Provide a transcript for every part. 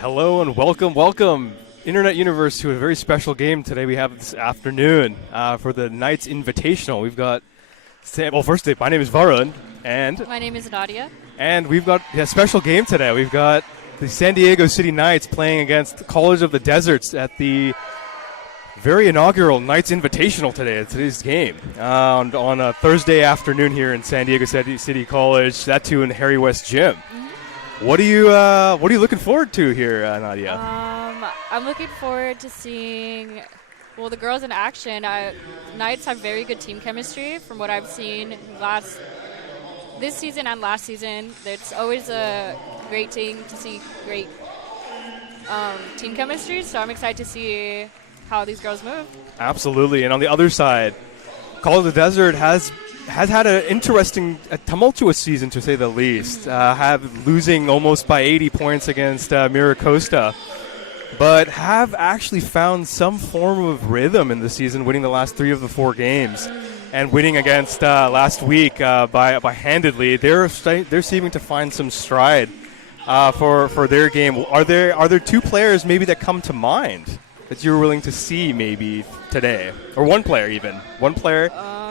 Hello and welcome, Internet Universe, to a very special game today we have this afternoon for the Knights Invitational. We've got, first, my name is Varun, and my name is Nadia. And we've got a special game today. We've got the San Diego City Knights playing against College of the Deserts at the very inaugural Knights Invitational today. Today's game on a Thursday afternoon here in San Diego City College. That too in Harry West Gym. What are you looking forward to here, Nadia? I'm looking forward to seeing, the girls in action. Knights have very good team chemistry from what I've seen this season and last season. It's always a great thing to see great team chemistry, so I'm excited to see how these girls move. Absolutely, and on the other side, College of the Desert has had an interesting, tumultuous season, to say the least. Losing almost by 80 points against Miracosta, but have actually found some form of rhythm in the season, winning the last 3 of the 4 games, and winning against last week by handedly. They're seeming to find some stride for their game. Are there 2 players maybe that come to mind that you're willing to see maybe today, or one player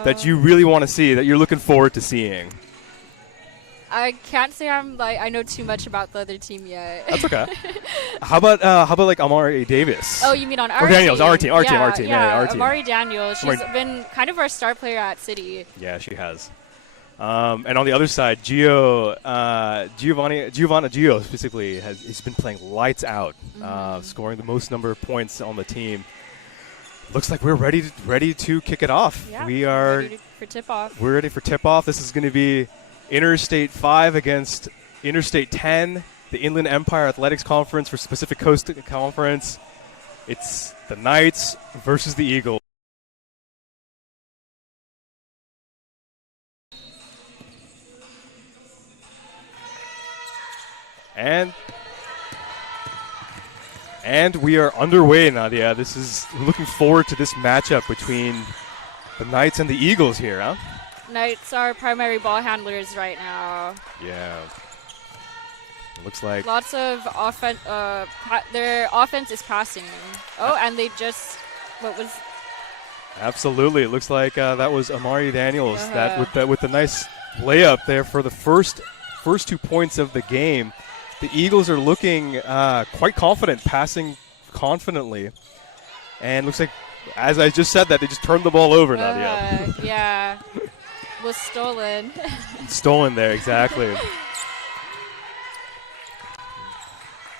that you really want to see, that you're looking forward to seeing? I can't say I know too much about the other team yet. That's okay. How about like Amari Davis? Oh, you mean on our or Daniels, team? Our team. Yeah, our team. Amari Daniels. She's been kind of our star player at City. Yeah, she has. And on the other side, Giovanna Gio specifically has been playing lights out, scoring the most number of points on the team. Looks like we're ready to kick it off. Yeah, We're ready for tip-off. We're ready for tip-off. This is going to be Interstate 5 against Interstate 10, the Inland Empire Athletics Conference for Pacific Coast Conference. It's the Knights versus the Eagles. And we are underway, Nadia. We're looking forward to this matchup between the Knights and the Eagles here, huh? Knights are primary ball handlers right now. Yeah. It looks like lots of offense. Their offense is passing. And they just Absolutely. It looks like that was Amari Daniels with the nice layup there for the first 2 points of the game. The Eagles are looking quite confident, passing confidently. And looks like, as I just said that, they just turned the ball over, Nadia. Yeah. Was stolen. Stolen there, exactly.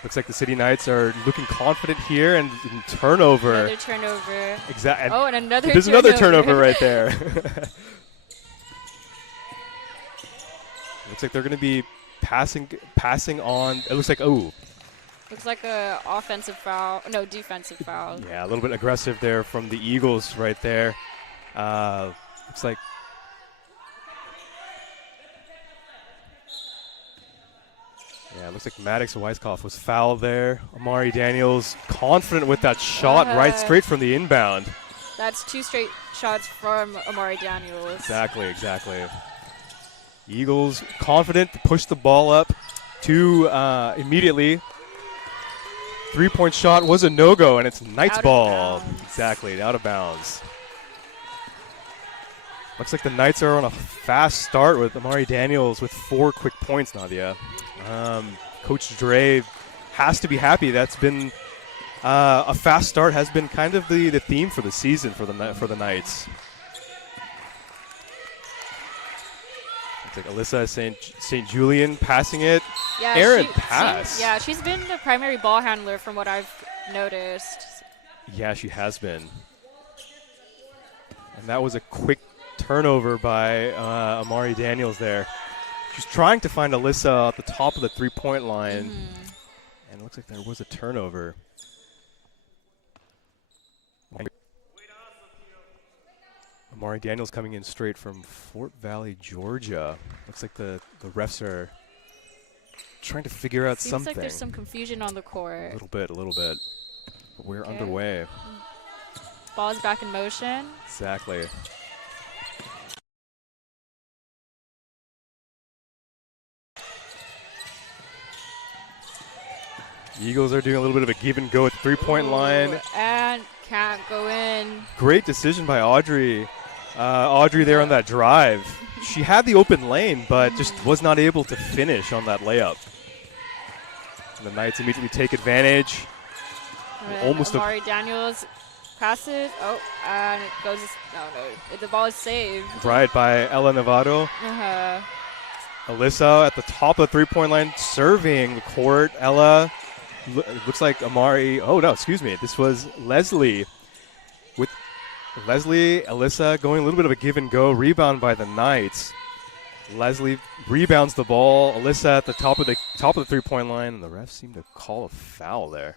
Looks like the City Knights are looking confident here, and turnover. Another turnover. Exactly. And another There's turnover. another turnover right there. Looks like they're going to be passing on. It looks like, looks like a offensive foul. No, defensive foul. Yeah, a little bit aggressive there from the Eagles right there. Looks like Maddox Weiskopf was fouled there. Amari Daniels confident with that shot right straight from the inbound. That's 2 straight shots from Amari Daniels. Exactly. Eagles confident to push the ball up to immediately. 3-point shot was a no-go, and it's Knights ball. Exactly, out of bounds. Looks like the Knights are on a fast start with Amari Daniels with 4 quick points, Nadia. Coach Dre has to be happy. That's been a fast start has been kind of the theme for the season for the Knights. Looks like Alyssa St. Julian passing it. Yeah, Aaron pass. She's been the primary ball handler from what I've noticed. Yeah, she has been. And that was a quick turnover by Amari Daniels there. She's trying to find Alyssa at the top of the 3-point line. And it looks like there was a turnover. Amari Daniels coming in straight from Fort Valley, Georgia. Looks like the refs are trying to figure out something. Seems like there's some confusion on the court. A little bit. But we're underway. Ball's back in motion. Exactly. Eagles are doing a little bit of a give and go at the three-point line. And can't go in. Great decision by Audrey. Audrey there on that drive. She had the open lane, but just was not able to finish on that layup. And the Knights immediately take advantage. Almost Amari Daniels passes. Oh, and it goes. No. The ball is saved. Right by Ella Novato. Alyssa at the top of the three-point line serving the court. Ella, looks like Amari. Oh, no, excuse me. This was Leslie. With Leslie, Alyssa going a little bit of a give and go. Rebound by the Knights. Leslie rebounds the ball. Alyssa at the top of the three-point line, and the refs seem to call a foul there.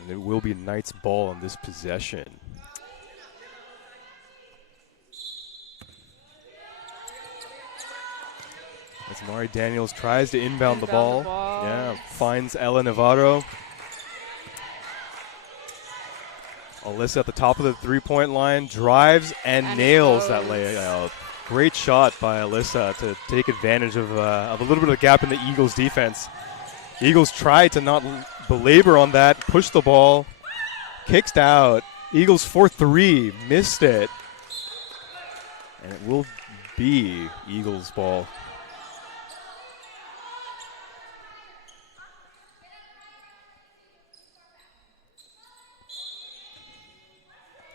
And it will be Knights ball on this possession. As Mari Daniels tries to inbound the ball. Yeah, finds Ella Navarro. Alyssa at the top of the three-point line, drives and nails that layout. Great shot by Alyssa to take advantage of a little bit of a gap in the Eagles' defense. Eagles try to not belabor on that, push the ball, kicked out. Eagles 4-3, missed it. And it will be Eagles ball.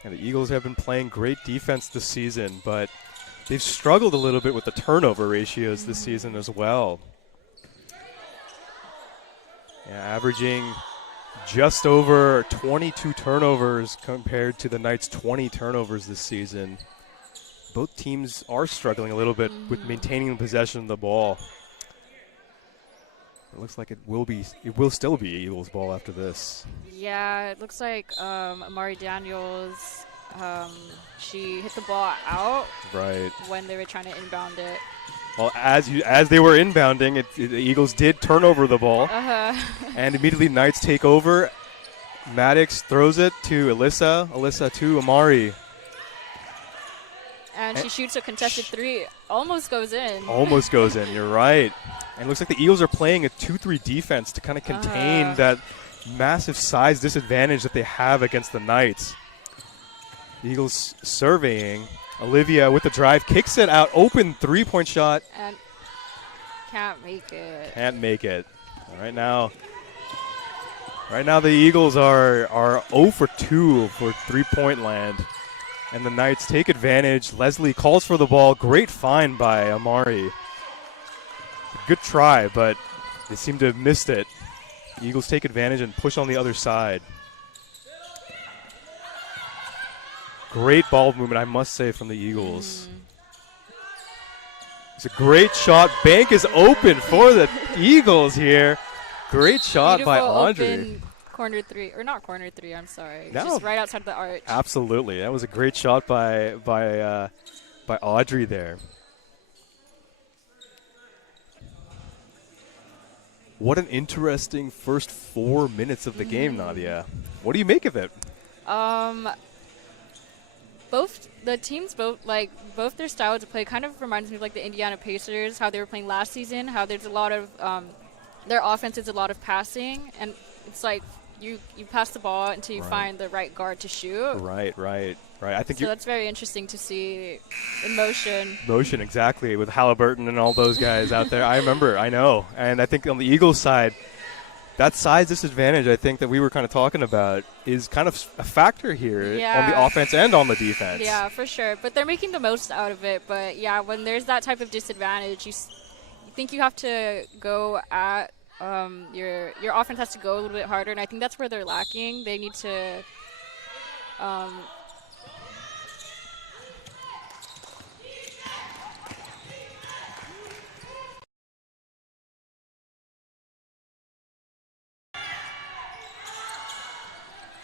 And the Eagles have been playing great defense this season, but they've struggled a little bit with the turnover ratios this season as well. Yeah, averaging just over 22 turnovers compared to the Knights' 20 turnovers this season. Both teams are struggling a little bit with maintaining the possession of the ball. It looks like it will still be Eagles ball after this. Yeah, it looks like Amari Daniels, she hit the ball out when they were trying to inbound it. Well, as they were inbounding, the Eagles did turn over the ball. And immediately Knights take over. Maddox throws it to Alyssa. Alyssa to Amari. And she shoots a contested three. Almost goes in. Almost goes in. You're right. And it looks like the Eagles are playing a 2-3 defense to kind of contain that massive size disadvantage that they have against the Knights. The Eagles surveying. Olivia with the drive, kicks it out, open three-point shot. And can't make it. Can't make it. Right now the Eagles are 0 for 2 for three-point land. And the Knights take advantage. Leslie calls for the ball. Great find by Amari. Good try, but they seem to have missed it. The Eagles take advantage and push on the other side. Great ball movement, I must say, from the Eagles. It's a great shot. Bank is open for the Eagles here. Great shot by Audrey. Open corner three, or not corner three, I'm sorry. No. Just right outside the arch. Absolutely. That was a great shot by Audrey there. What an interesting first 4 minutes of the game, Nadia. What do you make of it? Both the teams, both their styles of play kind of reminds me of like the Indiana Pacers, how they were playing last season, how there's a lot of their offense is a lot of passing, and it's like you pass the ball until you find the right guard to shoot. Right. I think that's very interesting to see in motion. Motion, exactly, with Halliburton and all those guys out there. I know. And I think on the Eagles side, that size disadvantage, I think, that we were kind of talking about is kind of a factor here on the offense and on the defense. Yeah, for sure. But they're making the most out of it. But, yeah, when there's that type of disadvantage, you think you have to go at your offense has to go a little bit harder. And I think that's where they're lacking. They need to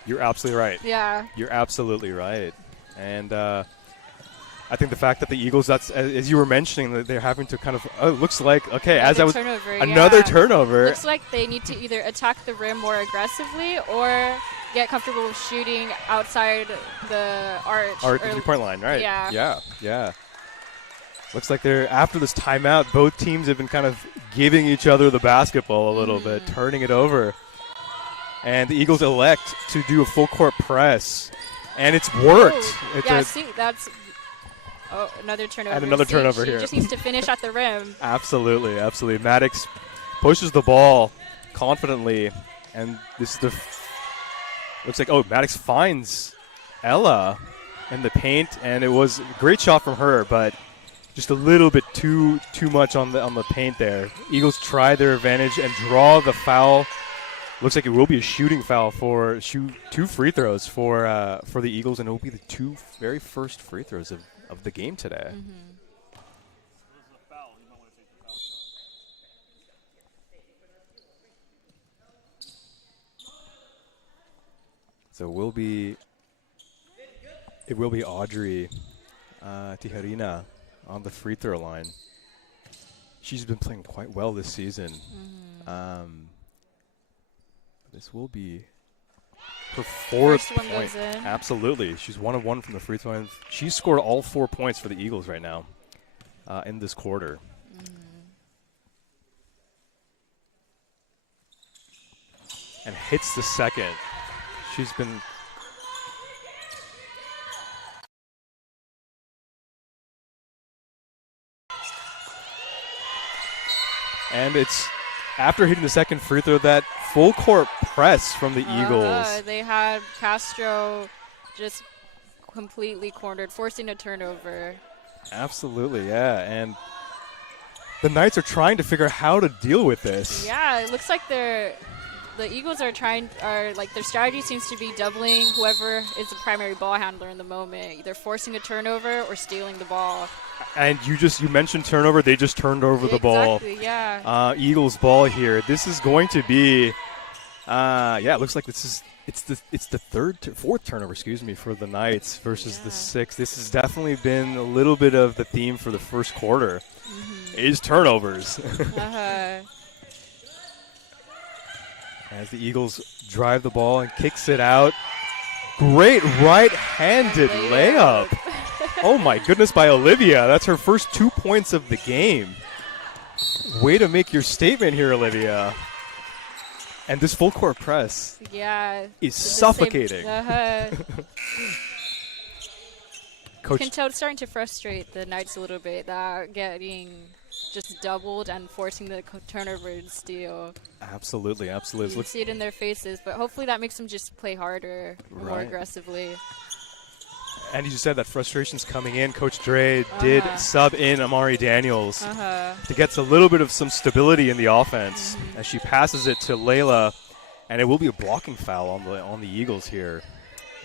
You're absolutely right. Yeah. You're absolutely right. And I think the fact that the Eagles, that's as you were mentioning, that they're having to kind of, it looks like, okay, another turnover. Looks like they need to either attack the rim more aggressively or get comfortable with shooting outside the arch. Or the three-point line, right? Yeah. Yeah. Looks like they're, after this timeout, both teams have been kind of giving each other the basketball a little bit, turning it over. And the Eagles elect to do a full court press. And it's worked. Oh, that's another turnover. And another turnover she here. Just needs to finish at the rim. Absolutely, absolutely. Maddox pushes the ball confidently. And this is looks like, Maddox finds Ella in the paint. And it was a great shot from her, but just a little bit too much on the paint there. Eagles try their advantage and draw the foul. Looks like it will be a shooting foul for 2 free throws for the Eagles, and it will be the 2 very first free throws of the game today. So it will be Audrey Tijerina on the free throw line. She's been playing quite well this season. This will be her fourth First one point. goes in. Absolutely. She's 1 of 1 from the free throw line. She's scored all 4 points for the Eagles right now in this quarter. And hits the second. She's been... And it's after hitting the second free throw, that full court press from the Eagles. They had Castro just completely cornered, forcing a turnover. Absolutely, yeah. And the Knights are trying to figure out how to deal with this. Yeah, it looks like the Eagles are their strategy seems to be doubling whoever is the primary ball handler in the moment, either forcing a turnover or stealing the ball. And you mentioned turnover. They just turned over the ball. Exactly, yeah. Eagles ball here. This is going to be, it looks like it's the fourth turnover, for the Knights versus the 6th. This has definitely been a little bit of the theme for the first quarter. Is turnovers. As the Eagles drive the ball and kicks it out. Great right-handed layup. Oh, my goodness, by Olivia. That's her first 2 points of the game. Way to make your statement here, Olivia. And this full court press is suffocating. Coach, you can tell it's starting to frustrate the Knights a little bit. They're getting just doubled and forcing the turnover and steal. Absolutely. You can see it in their faces, but hopefully that makes them just play harder, more aggressively. And you said that frustration's coming in. Coach Dre did sub in Amari Daniels to get a little bit of some stability in the offense as she passes it to Layla, and it will be a blocking foul on the Eagles here.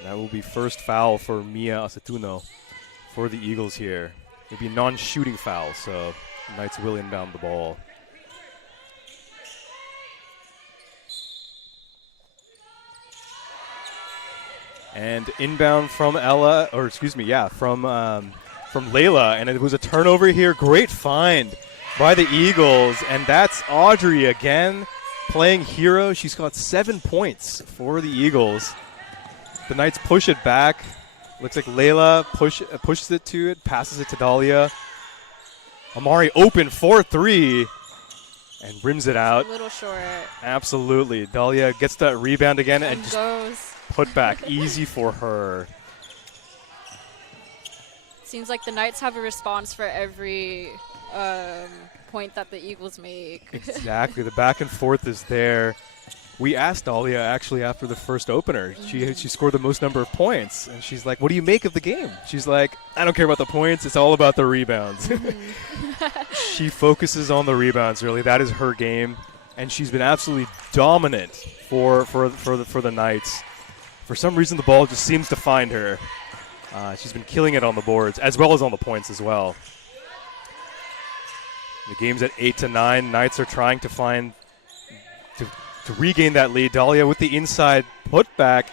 That will be first foul for Mia Acetuno for the Eagles here. It'll be a non-shooting foul, so the Knights will inbound the ball. And inbound from Layla, and it was a turnover here. Great find by the Eagles, and that's Audrey again playing hero. She's got 7 points for the Eagles. The Knights push it back. Looks like Layla pushes it to it, passes it to Dahlia. Amari open 4-3 and rims it out. A little short. Absolutely. Dahlia gets that rebound again and just goes. Put back. Easy for her. Seems like the Knights have a response for every point that the Eagles make. Exactly. The back and forth is there. We asked Dahlia actually after the first opener. She scored the most number of points. And she's like, what do you make of the game? She's like, I don't care about the points. It's all about the rebounds. She focuses on the rebounds, really. That is her game. And she's been absolutely dominant for the Knights. For some reason, the ball just seems to find her. She's been killing it on the boards, as well as on the points as well. The game's at 8-9. Knights are trying to to regain that lead. Dahlia with the inside putback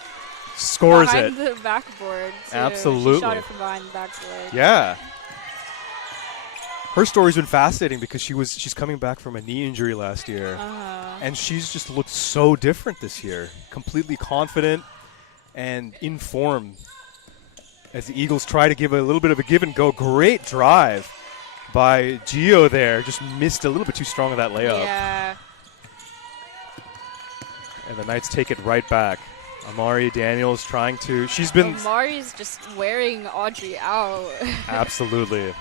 scores behind it. The backboard, too. Absolutely. She shot it from behind the backboard. Yeah. Her story's been fascinating because she's coming back from a knee injury last year. And she's just looked so different this year. Completely confident and in form as the Eagles try to give a little bit of a give and go. Great drive by Gio there. Just missed a little bit too strong of that layup. Yeah. And the Knights take it right back. Amari Daniels trying to. She's been. Amari's just wearing Audrey out. Absolutely.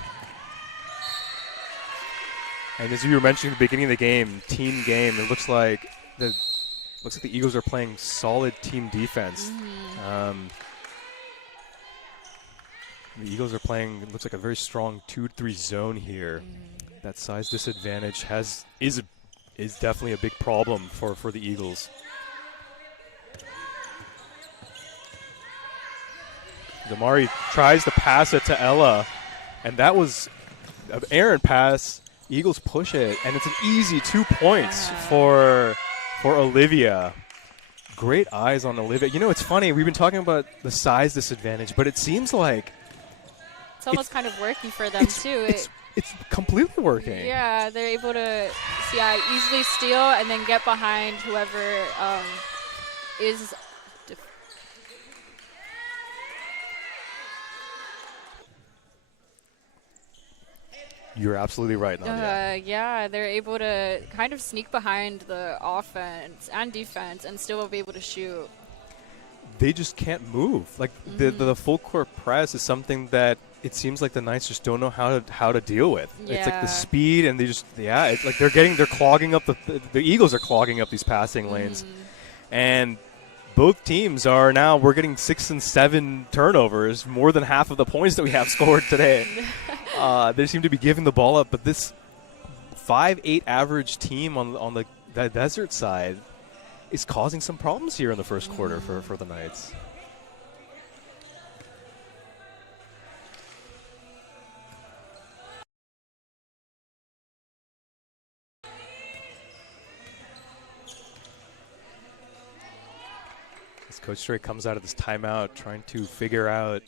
And as you were mentioning at the beginning of the game, team game, it looks like the Eagles are playing solid team defense. The Eagles are playing, it looks like a very strong 2-3 zone here. That size disadvantage is definitely a big problem for the Eagles. Damari tries to pass it to Ella, and that was an errant pass. Eagles push it, and it's an easy 2 points for Olivia. Great eyes on Olivia. You know, it's funny. We've been talking about the size disadvantage, but it seems like it's almost kind of working for them, too. It's completely working. Yeah, they're able to easily steal and then get behind whoever is. You're absolutely right, Nadia. Yeah, they're able to kind of sneak behind the offense and defense and still be able to shoot. They just can't move. Like the full court press is something that it seems like the Knights just don't know how to deal with. Yeah. It's like the speed, and they just it's like they're clogging up the Eagles are clogging up these passing lanes, and both teams we're getting 6 and 7 turnovers, more than half of the points that we have scored today. They seem to be giving the ball up, but this 5'8" average team on the desert side is causing some problems here in the first quarter for the Knights. As Coach Strait comes out of this timeout trying to figure out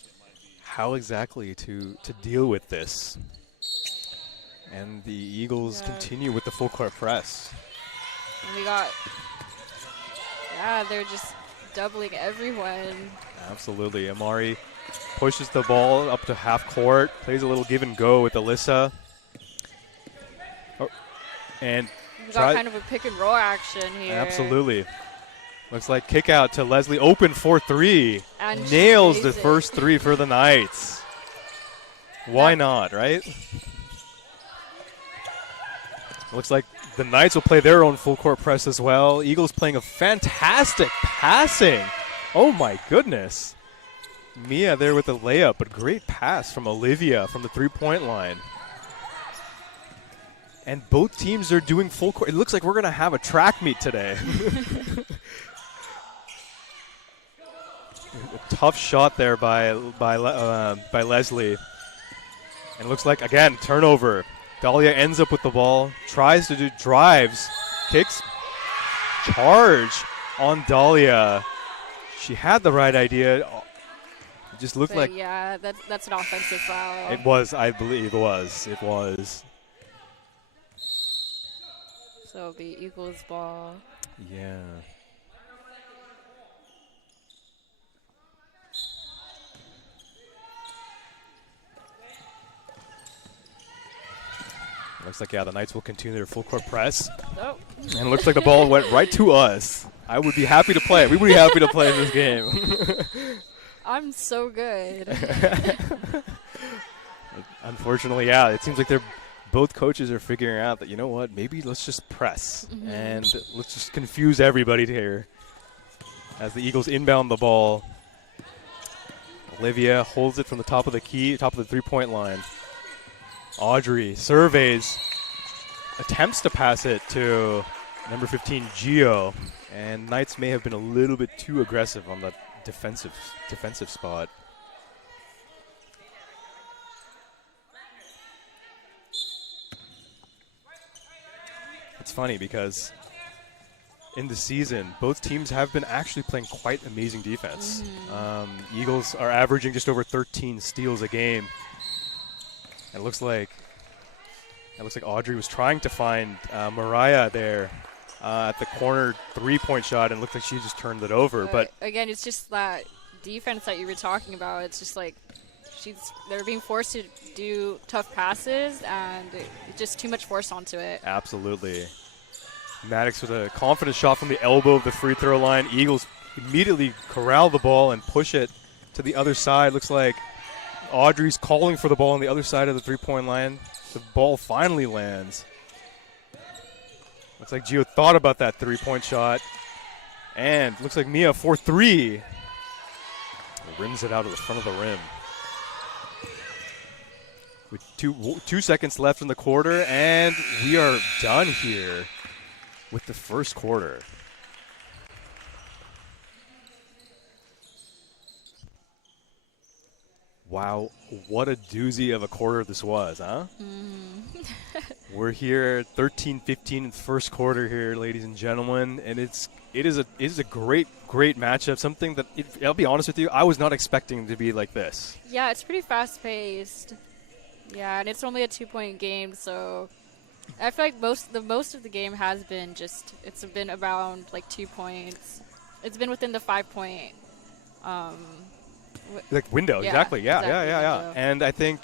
how exactly to deal with this. And the Eagles continue with the full court press. And they're just doubling everyone. Absolutely. Amari pushes the ball up to half court, plays a little give and go with Alyssa. And we got kind of a pick and roll action here. Absolutely. Looks like kick out to Leslie, open for 3. And nails the first 3 for the Knights. Why not, right? Looks like the Knights will play their own full court press as well. Eagles playing a fantastic passing. Oh my goodness. Mia there with the layup, but great pass from Olivia from the 3-point line. And both teams are doing full court. It looks like we're going to have a track meet today. A tough shot there by Leslie. And it looks like, again, turnover. Dahlia ends up with the ball, tries to do drives, kicks, charge on Dahlia. She had the right idea. It just looked like. Yeah, that's an offensive foul. It was, I believe it was. It was. So it'll be Eagles ball. Yeah. Looks like, the Knights will continue their full court press. Oh. And it looks like the ball went right to us. I would be happy to play. We would be happy to play this game. I'm so good. Unfortunately, it seems like both coaches are figuring out that, you know what, maybe let's just press. And let's just confuse everybody here. As the Eagles inbound the ball, Olivia holds it from the top of the 3-point line. Audrey surveys, attempts to pass it to number 15, Gio. And Knights may have been a little bit too aggressive on the defensive spot. It's funny because in the season, both teams have been actually playing quite amazing defense. Eagles are averaging just over 13 steals a game. It looks like Audrey was trying to find Mariah there at the corner 3-point shot, and it looked like she just turned it over. But again, it's just that defense that you were talking about. It's just like they're being forced to do tough passes, and just too much force onto it. Absolutely. Maddox with a confident shot from the elbow of the free throw line. Eagles immediately corral the ball and push it to the other side. Looks like Audrey's calling for the ball on the other side of the three-point line. The ball finally lands. Looks like Gio thought about that three-point shot. And looks like Mia for three. Rims it out of the front of the rim. With two seconds left in the quarter, and we are done here with the first quarter. Wow, what a doozy of a quarter this was, huh? We're here 13-15 in the first quarter here, ladies and gentlemen, and it is a great matchup. Something that I'll be honest with you, I was not expecting to be like this. Yeah, it's pretty fast paced. Yeah, and it's only a 2-point game, so I feel like most of the game has been it's been around like 2 points. It's been within the 5-point window. Yeah, exactly. Yeah. window. And I think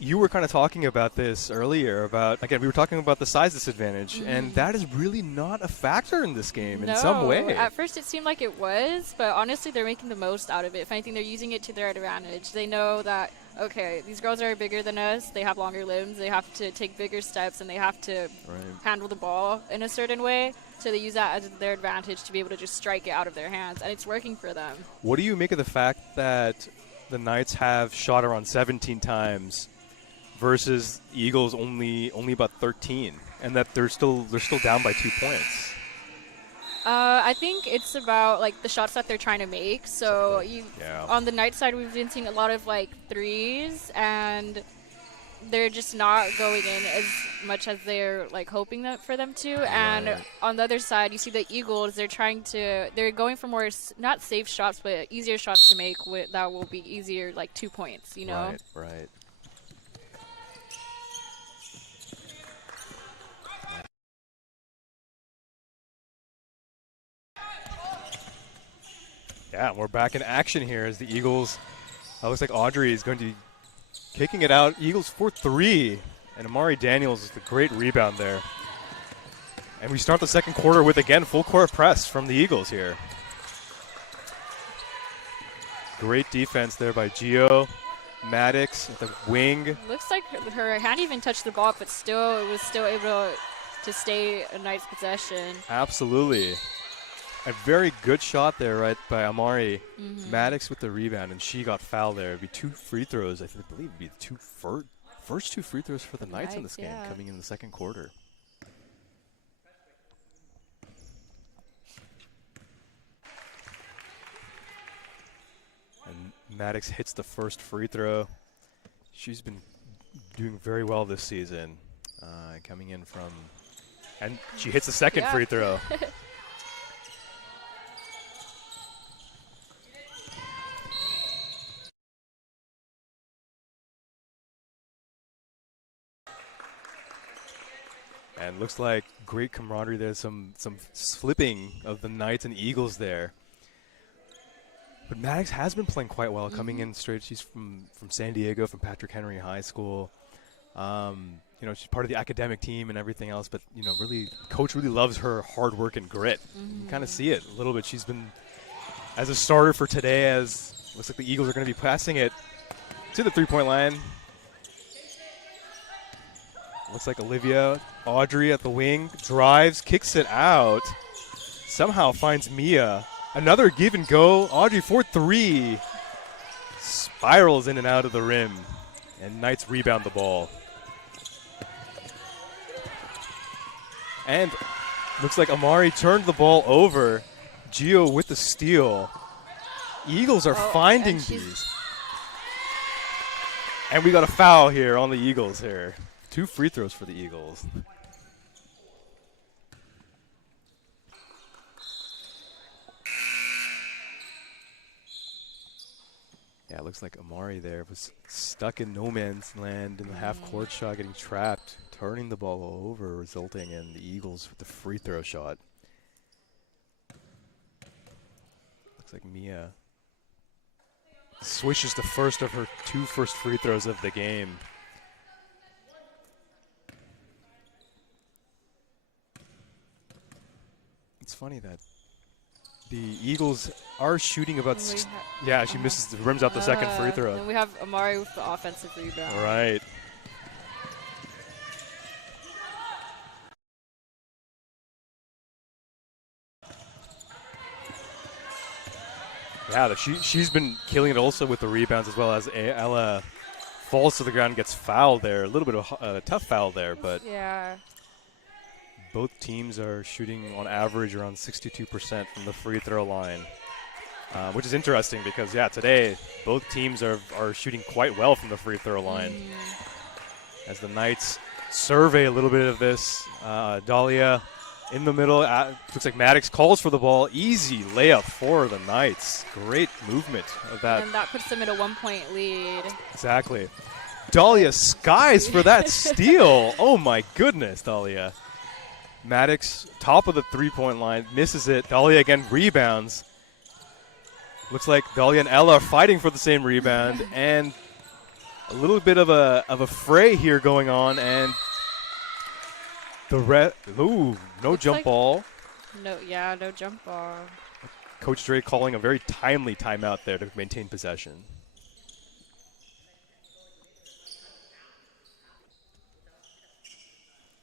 you were kind of talking about this earlier about, again, we were talking about the size disadvantage, and that is really not a factor in this game in some way. At first it seemed like it was, but honestly they're making the most out of it. If anything, they're using it to their advantage. They know that, okay, these girls are bigger than us, they have longer limbs, they have to take bigger steps, and they have to handle the ball in a certain way. So they use that as their advantage to be able to just strike it out of their hands, and it's working for them. What do you make of the fact that the Knights have shot around 17 times versus Eagles only about 13, and that they're still down by 2 points? I think it's about like the shots that they're trying to make. So on the Knights side, we've been seeing a lot of like threes, and they're just not going in as much as they're like hoping for them to. And on the other side, you see the Eagles, they're going for more not safe shots, but easier shots to make that will be easier, like 2 points, you know? Right. Yeah, we're back in action here as the Eagles, looks like Audrey is going to be kicking it out. Eagles for three, and Amari Daniels is the great rebound there. And we start the second quarter with, again, full court press from the Eagles here. Great defense there by Gio. Maddox at the wing. Looks like her hand even touched the ball, but it was still able to stay a nice possession. Absolutely. A very good shot there, right, by Amari. Maddox with the rebound, and she got fouled there. It'd be 2 free throws. I believe it'd be the first 2 free throws for the Knights in this game coming in the second quarter. And Maddox hits the first free throw. She's been doing very well this season, coming in from, and she hits the second free throw. And looks like great camaraderie there. Some flipping of the Knights and Eagles there. But Maddox has been playing quite well, coming in straight. She's from San Diego, from Patrick Henry High School. She's part of the academic team and everything else. But really, coach really loves her hard work and grit. You kind of see it a little bit. She's been as a starter for today. As looks like the Eagles are going to be passing it to the three-point line. Looks like Audrey at the wing, drives, kicks it out, somehow finds Mia. Another give and go. Audrey for three. Spirals in and out of the rim, and Knights rebound the ball. And looks like Amari turned the ball over. Gio with the steal. Eagles are finding these. And we got a foul here on the Eagles here. 2 free throws for the Eagles. Yeah, it looks like Amari there was stuck in no man's land in the half-court shot, getting trapped, turning the ball over, resulting in the Eagles with the free throw shot. Looks like Mia Swishes the first of her 2 first free throws of the game. It's funny that the Eagles are shooting about. Yeah, she misses the rims out the second free throw. And we have Amari with the offensive rebound. Right. Yeah, she's been killing it also with the rebounds, as well as Ella falls to the ground and gets fouled there. A little bit of a tough foul there, but yeah. Both teams are shooting on average around 62% from the free throw line, which is interesting because, yeah, today both teams are shooting quite well from the free throw line. As the Knights survey a little bit of this, Dahlia in the middle. Looks like Maddox calls for the ball. Easy layup for the Knights. Great movement of that. And that puts them at a 1-point lead. Exactly. Dahlia skies for that steal. Oh, my goodness, Dahlia. Maddox, top of the three-point line, misses it. Dahlia again rebounds. Looks like Dahlia and Ella are fighting for the same rebound, and a little bit of a fray here going on, and no jump ball. No jump ball. Coach Dre calling a very timely timeout there to maintain possession.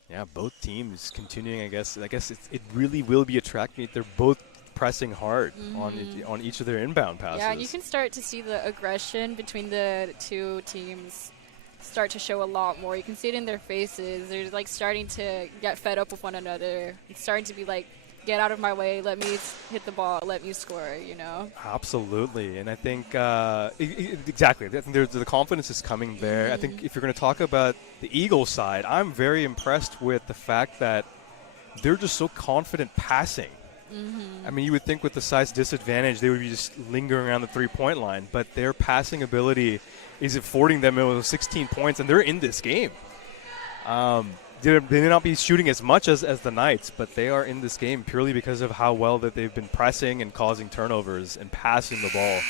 Yeah, both teams continuing. I guess it really will be attracting. They're both pressing hard on each of their inbound passes. Yeah, and you can start to see the aggression between the two teams start to show a lot more. You can see it in their faces. They're like starting to get fed up with one another. It's starting to be like, get out of my way, let me hit the ball, let me score, you know? Absolutely, and I think exactly. I think the confidence is coming there. I think if you're going to talk about the Eagles side, I'm very impressed with the fact that they're just so confident passing. I mean, you would think with the size disadvantage, they would be just lingering around the three-point line, but their passing ability is affording them 16 points, and they're in this game. They may not be shooting as much as the Knights, but they are in this game purely because of how well that they've been pressing and causing turnovers and passing the ball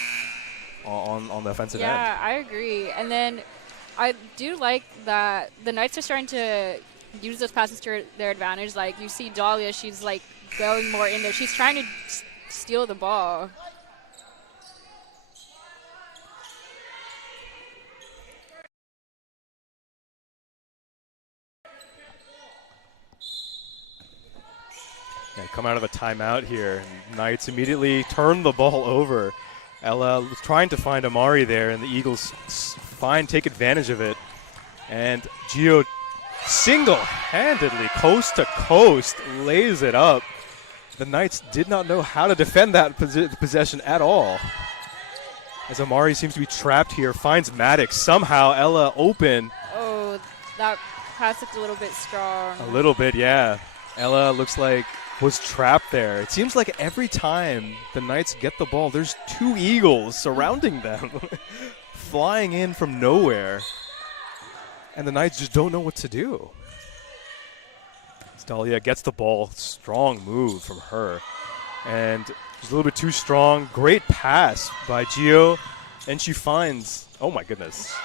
on the offensive end. Yeah, I agree. And then I do like that the Knights are starting to use those passes to their advantage. Like, you see Dahlia, she's like going more in there. She's trying to steal the ball. Yeah, come out of a timeout here. Knights immediately turn the ball over. Ella was trying to find Amari there, and the Eagles take advantage of it. And Gio single-handedly, coast to coast, lays it up. The Knights did not know how to defend that possession at all. As Amari seems to be trapped here, finds Maddox. Somehow Ella open. Oh, that pass looked a little bit strong. A little bit, yeah. Ella looks like was trapped there. It seems like every time the Knights get the ball, there's two Eagles surrounding them, flying in from nowhere. And the Knights just don't know what to do. Dahlia gets the ball. Strong move from her. And she's a little bit too strong. Great pass by Gio. And she finds, oh my goodness.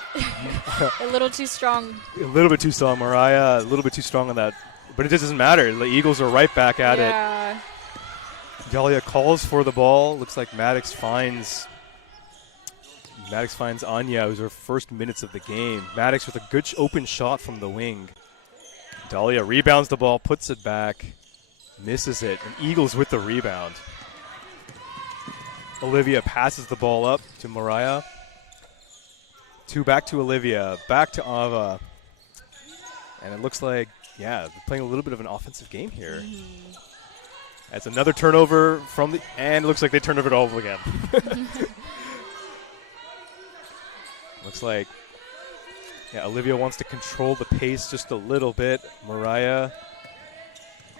A little too strong. A little bit too strong, Mariah. A little bit too strong on that. But it just doesn't matter. The Eagles are right back at it. Dahlia calls for the ball. Looks like Maddox finds Anya, who's her first minutes of the game. Maddox with a good open shot from the wing. Dahlia rebounds the ball, puts it back, misses it, and Eagles with the rebound. Olivia passes the ball up to Mariah. Back to Olivia, back to Ava. And it looks like, yeah, they're playing a little bit of an offensive game here. That's another turnover and it looks like they turned it over again. Looks like, yeah, Olivia wants to control the pace just a little bit. Mariah,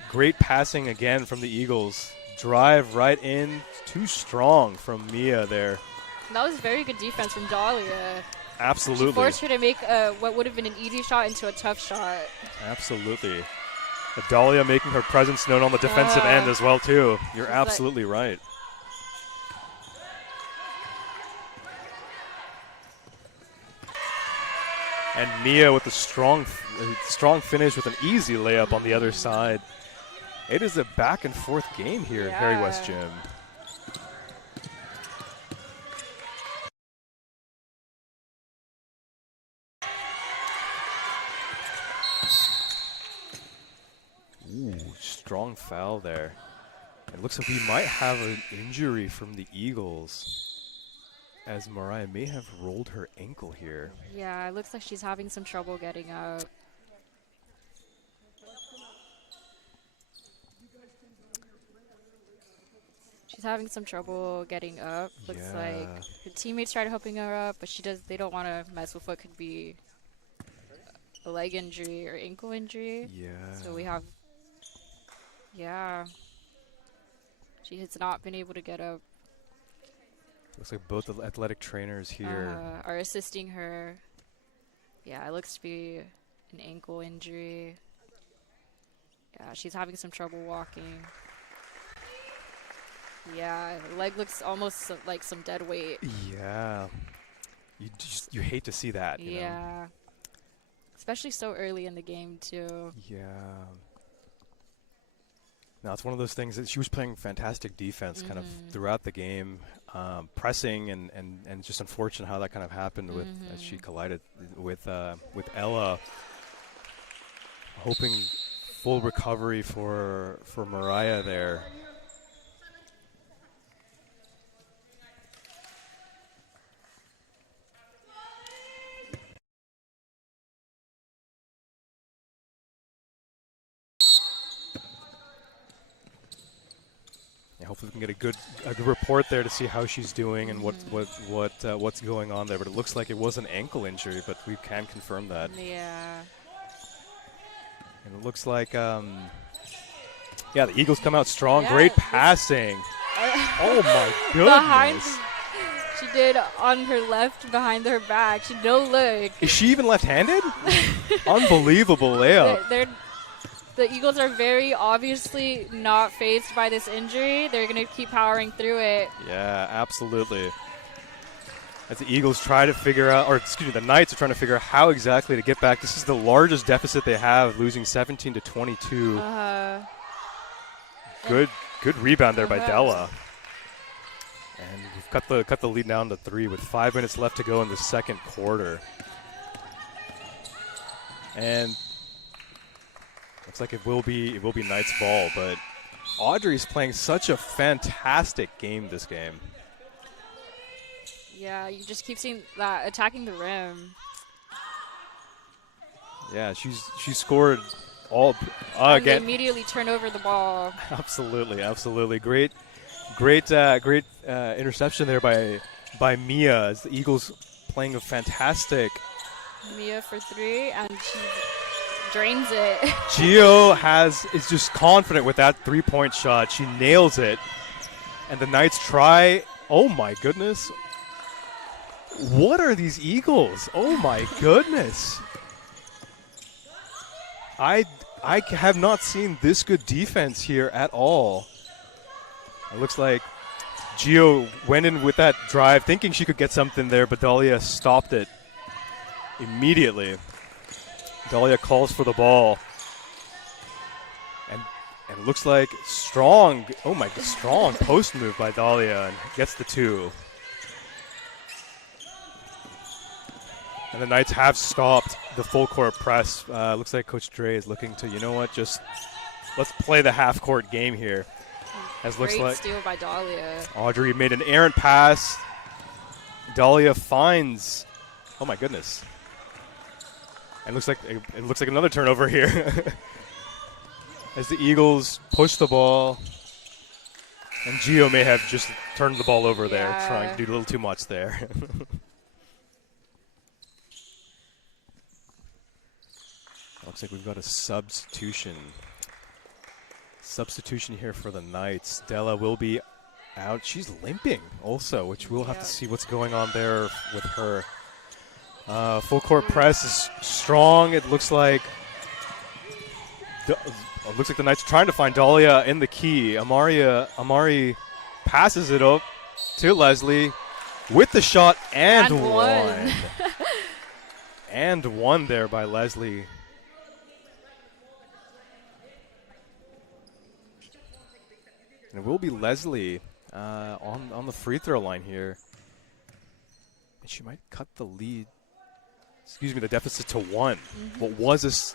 great passing again from the Eagles. Drive right in, too strong from Mia there. That was very good defense from Dahlia. Absolutely. She forced her to make what would have been an easy shot into a tough shot. Absolutely. Dahlia making her presence known on the defensive end as well, too. You're absolutely right. And Nia with a strong finish with an easy layup on the other side. It is a back and forth game here at Harry West Gym. Ooh, strong foul there. It looks like we might have an injury from the Eagles, as Mariah may have rolled her ankle here. Yeah, it looks like she's having some trouble getting up. She's having some trouble getting up. Looks like her teammates tried helping her up, but they don't want to mess with what could be a leg injury or ankle injury. Yeah. So we have, she has not been able to get up. Looks like both the athletic trainers here are assisting her. Yeah, it looks to be an ankle injury. Yeah, she's having some trouble walking. Yeah, her leg looks almost like some dead weight. Yeah. You hate to see that, you know? Especially so early in the game, too. Yeah. Now, it's one of those things that she was playing fantastic defense kind of throughout the game, pressing, and just unfortunate how that kind of happened with as she collided with Ella. Hoping full recovery for Mariah there. Hopefully we can get a good report there to see how she's doing and what's going on there. But it looks like it was an ankle injury, but we can confirm that. Yeah. And it looks like, the Eagles come out strong. Great passing. Oh my goodness. She did on her left behind her back. She no look. Is she even left-handed? Unbelievable layup. The Eagles are very obviously not fazed by this injury. They're going to keep powering through it. Yeah, absolutely. As the Eagles try to figure out, the Knights are trying to figure out how exactly to get back. This is the largest deficit they have, losing 17-22. Good rebound there by Della. And we've cut the lead down to 3 with 5 minutes left to go in the second quarter. And looks like it will be Knights ball, but Audrey's playing such a fantastic game this game. Yeah, you just keep seeing that attacking the rim. Yeah, she scored all and again. They immediately turn over the ball. Absolutely, great interception there by Mia. As the Eagles playing a fantastic. Mia for 3, and she drains it. Gio is just confident with that 3-point shot. She nails it. And the Knights try. Oh, my goodness. What are these Eagles? Oh, my goodness. I have not seen this good defense here at all. It looks like Gio went in with that drive thinking she could get something there, but Dahlia stopped it immediately. Dahlia calls for the ball. And it looks like strong post move by Dahlia, and gets the 2. And the Knights have stopped the full court press. Looks like Coach Dre is looking to, just let's play the half court game here. Great steal by Dahlia. Audrey made an errant pass. Dahlia finds, oh my goodness. And it looks like another turnover here. As the Eagles push the ball. And Gio may have just turned the ball over there, trying to do a little too much there. Looks like we've got a substitution. Substitution here for the Knights. Della will be out. She's limping also, which we'll have to see what's going on there with her. Full court press is strong. It looks like the Knights are trying to find Dahlia in the key. Amari passes it up to Leslie with the shot and one. And one there by Leslie. And it will be Leslie on the free throw line here. And she might cut the lead. Excuse me, the deficit to 1. What was this?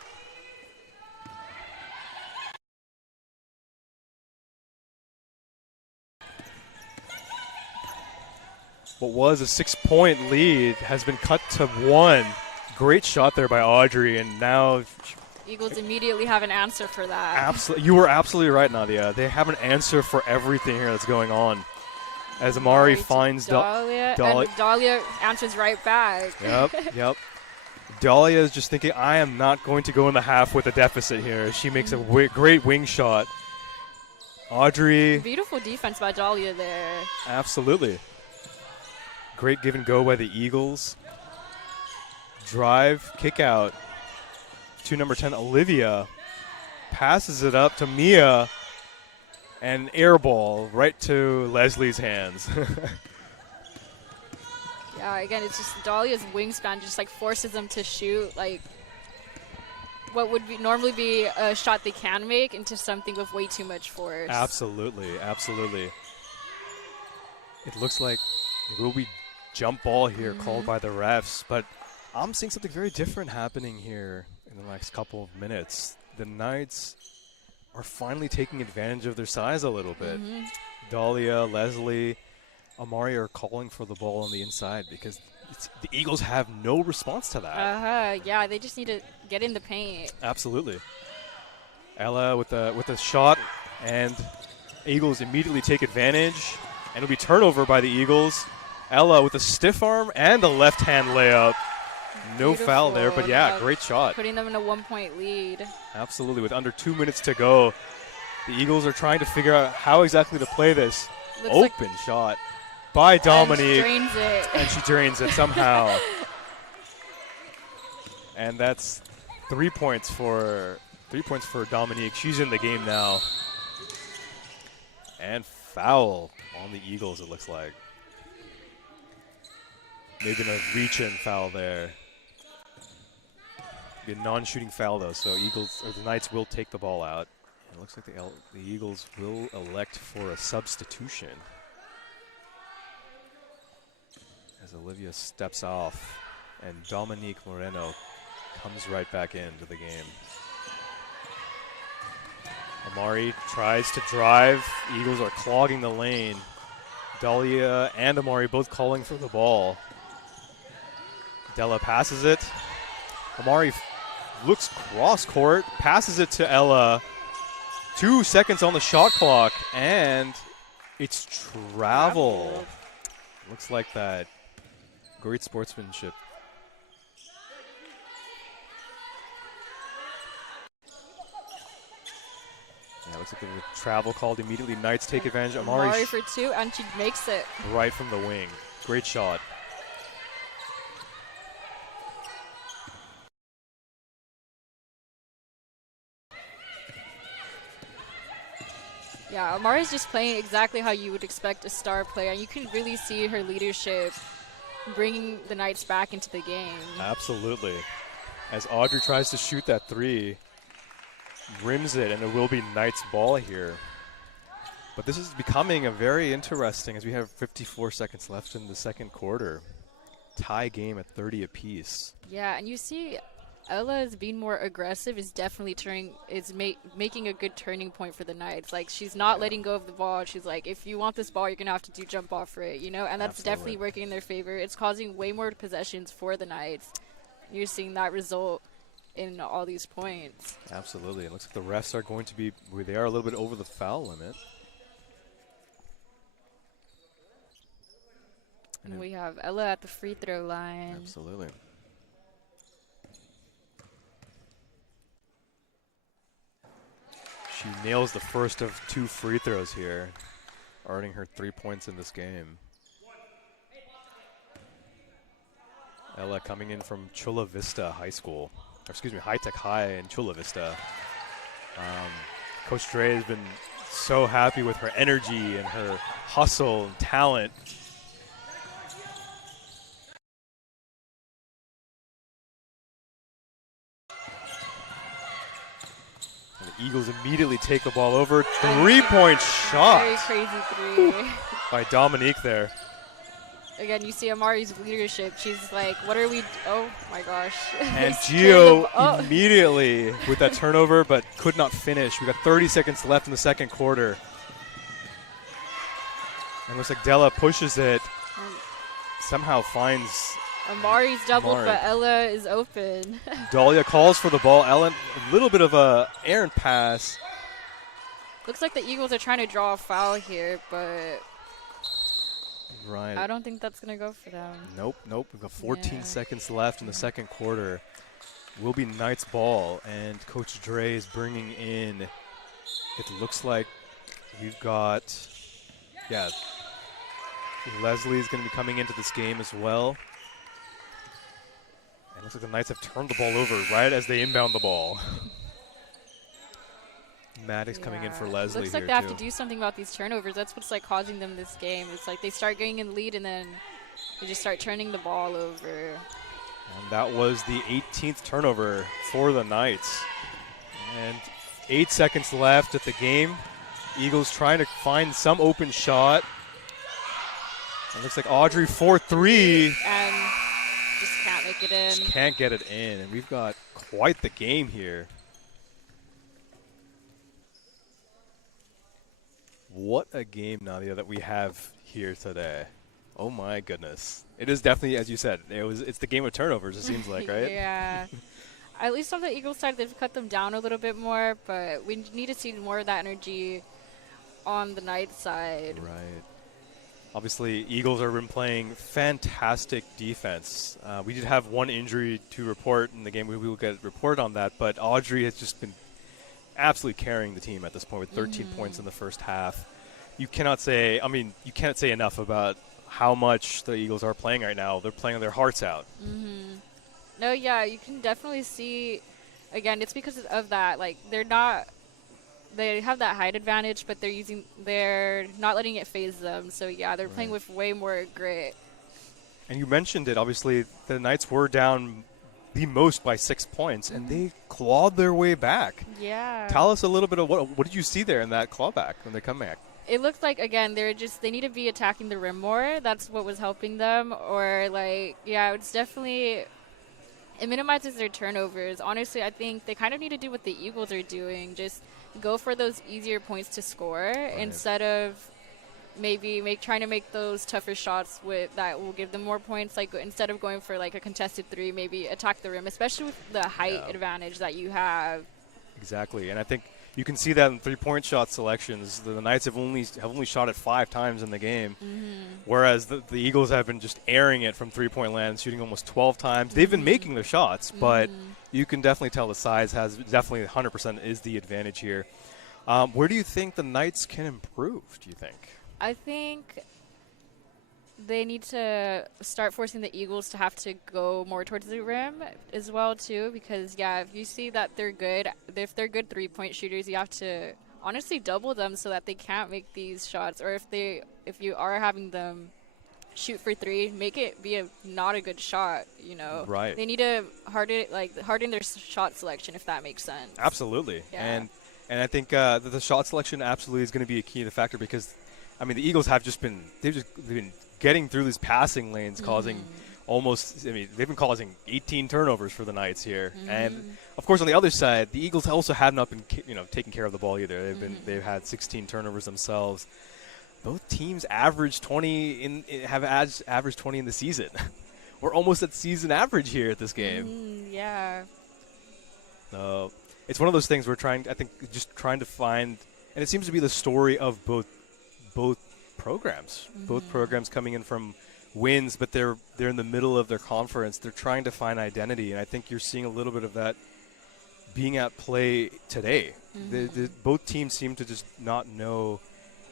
What was a 6-point lead has been cut to 1. Great shot there by Audrey, and now Eagles immediately have an answer for that. Absolutely, you were absolutely right, Nadia. They have an answer for everything here that's going on. As Amari finds Dahlia, and Dahlia answers right back. Yep. Dahlia is just thinking, I am not going to go in the half with a deficit here. She makes a great wing shot. Audrey. Beautiful defense by Dahlia there. Absolutely. Great give and go by the Eagles. Drive, kick out to number 10, Olivia. Passes it up to Mia. And air ball right to Leslie's hands. Yeah, again, it's just Dahlia's wingspan just like forces them to shoot like what would normally be a shot they can make into something with way too much force. Absolutely. It looks like it will be jump ball here called by the refs, but I'm seeing something very different happening here in the next couple of minutes. The Knights are finally taking advantage of their size a little bit. Dahlia, Leslie, Amari are calling for the ball on the inside because the Eagles have no response to that. Yeah, they just need to get in the paint. Absolutely. Ella with a shot, and Eagles immediately take advantage, and it'll be turnover by the Eagles. Ella with a stiff arm and a left-hand layup. No Beautiful. Foul there, but yeah, great shot. Putting them in a 1-point lead. Absolutely. With under 2 minutes to go, the Eagles are trying to figure out how exactly to play this. Open shot by Dominique. And she drains it. And she drains it somehow. And that's 3 points for Dominique. She's in the game now. And foul on the Eagles, it looks like. Maybe a reach-in foul there. Be a non-shooting foul though, so the Knights will take the ball out. It looks like the Eagles will elect for a substitution as Olivia steps off and Dominique Moreno comes right back into the game. Amari tries to drive. Eagles are clogging the lane. Dahlia and Amari both calling for the ball. Della passes it. Amari looks cross court, passes it to Ella. 2 seconds on the shot clock, and it's traveled. Looks like that. Great sportsmanship. Yeah, looks like the travel called immediately. Knights take advantage. Amari for 2, and she makes it. Right from the wing. Great shot. Yeah, Amari's just playing exactly how you would expect a star player. And you can really see her leadership bringing the Knights back into the game. Absolutely. As Audrey tries to shoot that 3, rims it, and it will be Knights' ball here. But this is becoming a very interesting, as we have 54 seconds left in the second quarter. Tie game at 30 apiece. Yeah, and you see Ella is being more aggressive is definitely making a good turning point for the Knights. Like, she's not letting go of the ball. She's like, if you want this ball, you're going to have to do jump off for it, you know? And that's definitely working in their favor. It's causing way more possessions for the Knights. You're seeing that result in all these points. Absolutely. It looks like the refs are going to be, they are a little bit over the foul limit. And we have Ella at the free throw line. Absolutely. She nails the first of 2 free throws here, earning her 3 points in this game. Ella coming in from Chula Vista High School, or excuse me, High Tech High in Chula Vista. Coach Dre has been so happy with her energy and her hustle and talent. Eagles immediately take the ball over. 3-point shot. Very crazy three. By Dominique there. Again, you see Amari's leadership. She's like, what are we? Oh, my gosh. And Gio immediately with that turnover, but could not finish. We got 30 seconds left in the second quarter. And looks like Della pushes it. Somehow finds Amari's doubled, Amari. but Ella is open. Dahlia calls for the ball. Ellen, a little bit of a errant pass. Looks like the Eagles are trying to draw a foul here, but Right. I don't think that's going to go for them. Nope. We've got 14 seconds left in the second quarter. Will be Knights ball, and Coach Dre is bringing in, it looks like you've got, Leslie is going to be coming into this game as well. And it looks like the Knights have turned the ball over right as they inbound the ball. Maddox coming in for Leslie. Looks like they have to do something about these turnovers. That's what's like causing them this game. It's like they start getting in the lead and then they just start turning the ball over. And that was the 18th turnover for the Knights. And 8 seconds left at the game. Eagles trying to find some open shot. It looks like Audrey 4-3. And just can't make it in. Just can't get it in. And we've got quite the game here. What a game, Nadia, that we have here today. Oh, my goodness. It is definitely, as you said, it's the game of turnovers, it seems like, right? Yeah. At least on the Eagles side, they've cut them down a little bit more, but we need to see more of that energy on the Knights side. Right. Obviously, Eagles have been playing fantastic defense. We did have one injury to report in the game. We will get a report on that, but Audrey has just been absolutely carrying the team at this point with 13 points in the first half. You cannot say enough about how much the Eagles are playing right now. They're playing their hearts out. No, yeah, you can definitely see, again, it's because of that. Like, they have that height advantage, but they're not letting it phase them. So, yeah, they're playing with way more grit. And you mentioned it, obviously, the Knights were down the most by 6 points, and they clawed their way back. Yeah. Tell us a little bit of what did you see there in that clawback when they come back? It looked like, again, they need to be attacking the rim more. That's what was helping them. Or, like, yeah, it's definitely, it minimizes their turnovers. Honestly, I think they kind of need to do what the Eagles are doing. Just go for those easier points to score instead of maybe trying to make those tougher shots that will give them more points. Like, instead of going for, like, a contested three, maybe attack the rim, especially with the height advantage that you have. Exactly, and I think you can see that in three-point shot selections. The Knights have only shot it 5 times in the game, whereas the Eagles have been just airing it from three-point land, shooting almost 12 times. They've been making their shots, but you can definitely tell the size has definitely 100% is the advantage here. Where do you think the Knights can improve, do you think? I think they need to start forcing the Eagles to have to go more towards the rim as well, too, because, yeah, if you see that if they're good three-point shooters, you have to honestly double them so that they can't make these shots. Or if you are having them shoot for three, make it be not a good shot, you know. Right. They need to harden their shot selection, if that makes sense. Absolutely. Yeah. And I think the shot selection absolutely is going to be a key to the factor because, I mean, the Eagles have they've been getting through these passing lanes, causing they've been causing 18 turnovers for the Knights here. And, of course, on the other side, the Eagles also have not been, taking care of the ball either. They've had 16 turnovers themselves. Both teams average 20 averaged 20 in the season. We're almost at season average here at this game. Yeah. It's one of those things we're trying to find, and it seems to be the story of both programs. Both programs coming in from wins, but they're in the middle of their conference. They're trying to find identity, and I think you're seeing a little bit of that being at play today. Both teams seem to just not know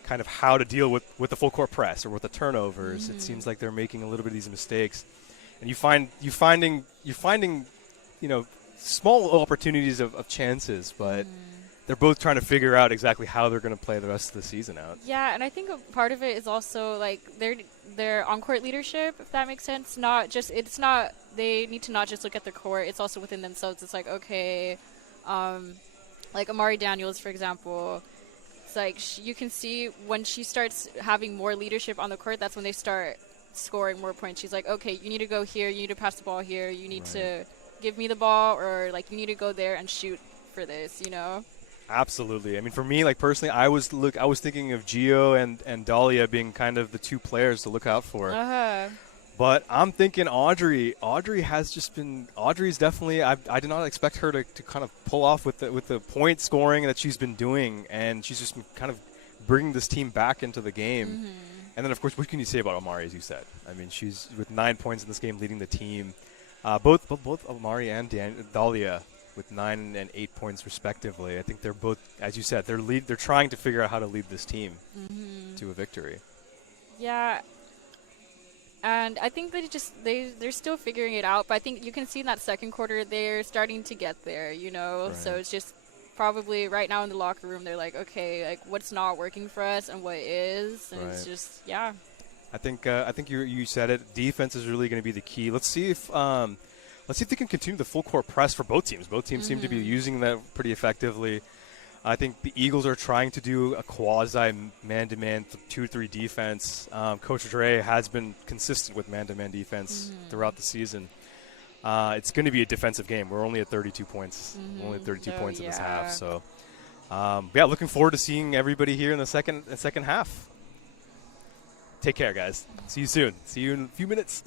kind of how to deal with the full court press or with the turnovers. It seems like they're making a little bit of these mistakes, and you're finding small opportunities of chances, but they're both trying to figure out exactly how they're going to play the rest of the season out. Yeah, and I think a part of it is also like their on-court leadership, if that makes sense. They need to not just look at the court. It's also within themselves. It's like, okay, Like Amari Daniels, for example, it's like you can see when she starts having more leadership on the court, that's when they start scoring more points. She's like, okay, you need to go here, you need to pass the ball here, you need to give me the ball, or like you need to go there and shoot for this, you know? Absolutely. I mean, for me, like personally, I was thinking of Gio and Dahlia being kind of the two players to look out for. But I'm thinking Audrey. Audrey's definitely. I did not expect her to kind of pull off with the point scoring that she's been doing, and she's just been kind of bringing this team back into the game. And then, of course, what can you say about Amari, as you said? I mean, she's with 9 points in this game, leading the team. Both Amari and Dahlia with 9 and 8 points respectively. I think they're both, as you said, they're trying to figure out how to lead this team to a victory. Yeah. And I think they're still figuring it out, but I think you can see in that second quarter they're starting to get there, you know. Right. So it's just probably right now in the locker room they're like, okay, like what's not working for us and what is, and it's just I think you said it. Defense is really going to be the key. Let's see if they can continue the full court press for both teams. Both teams seem to be using that pretty effectively. I think the Eagles are trying to do a quasi man-to-man 2-3 defense. Coach Dre has been consistent with man-to-man defense throughout the season. It's going to be a defensive game. We're only at 32 points. Only 32 points in this half. So, looking forward to seeing everybody here in the second half. Take care, guys. See you soon. See you in a few minutes.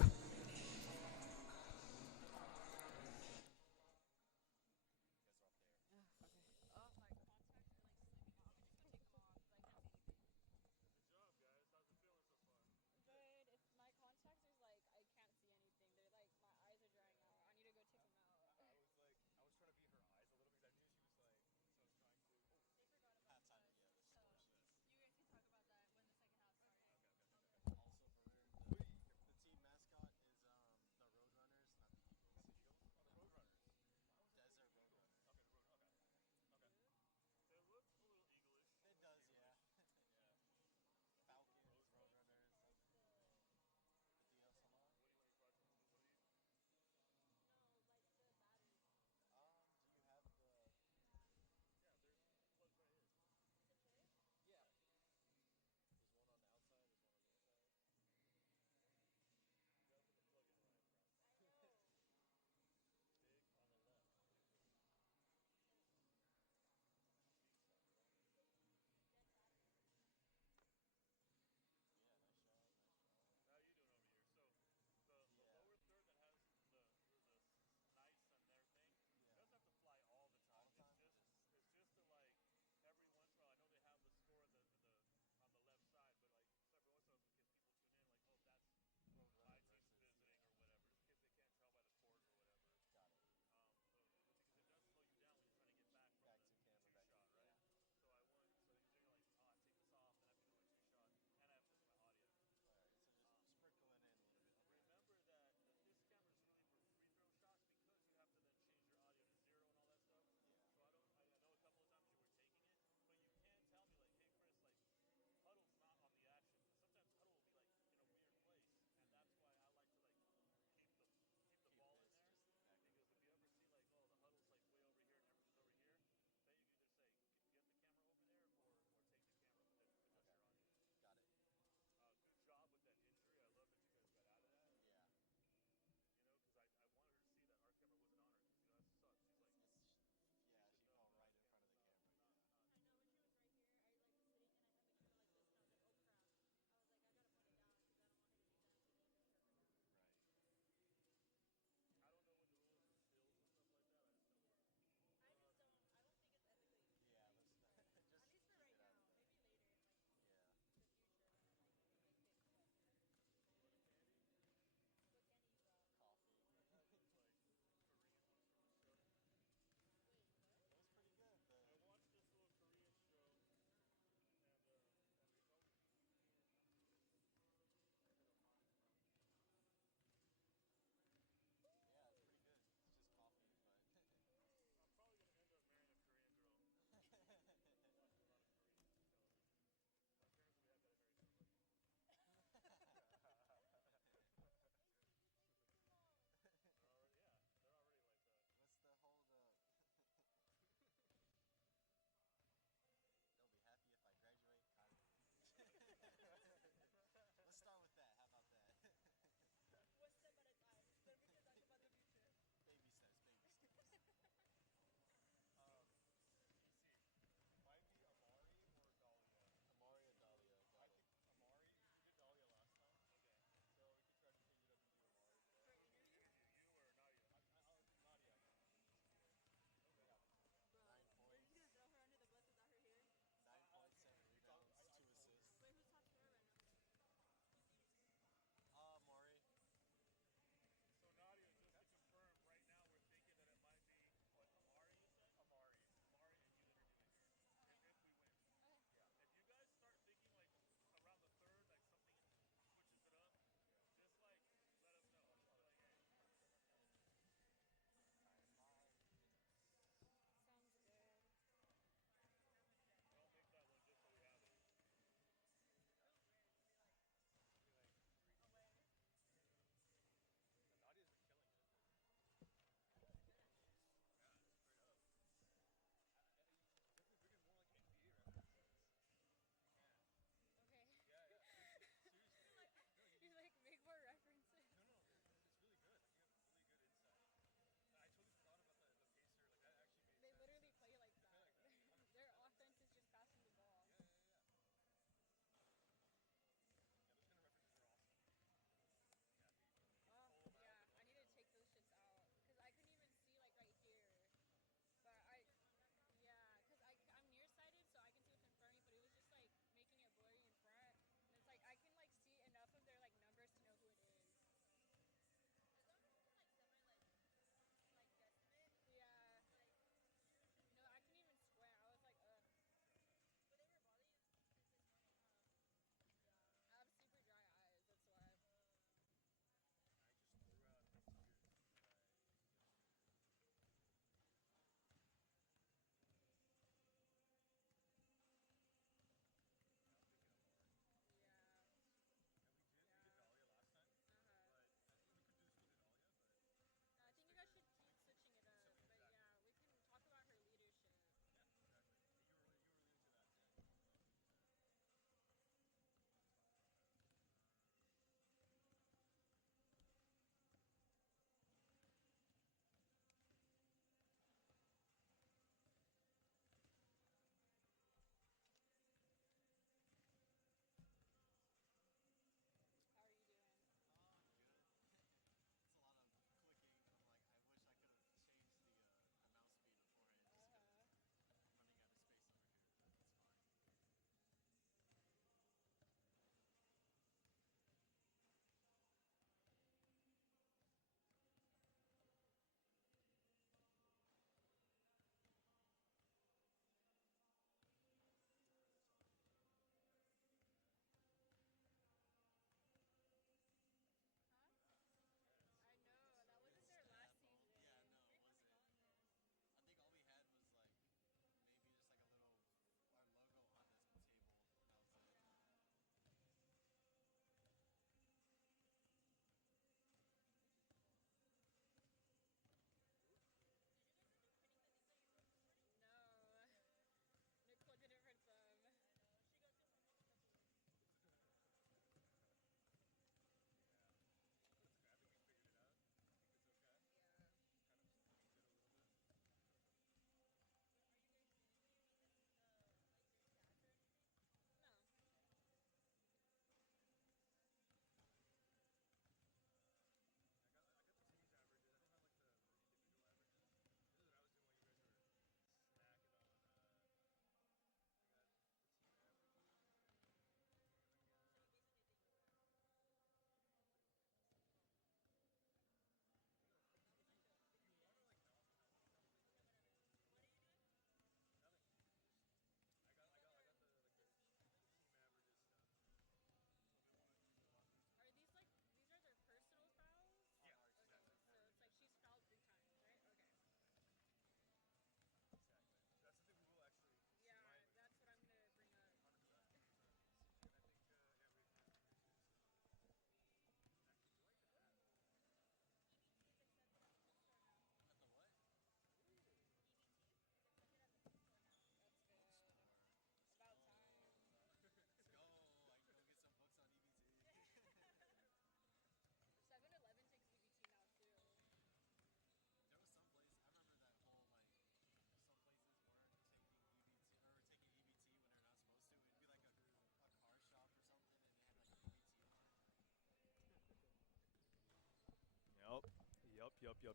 Okay.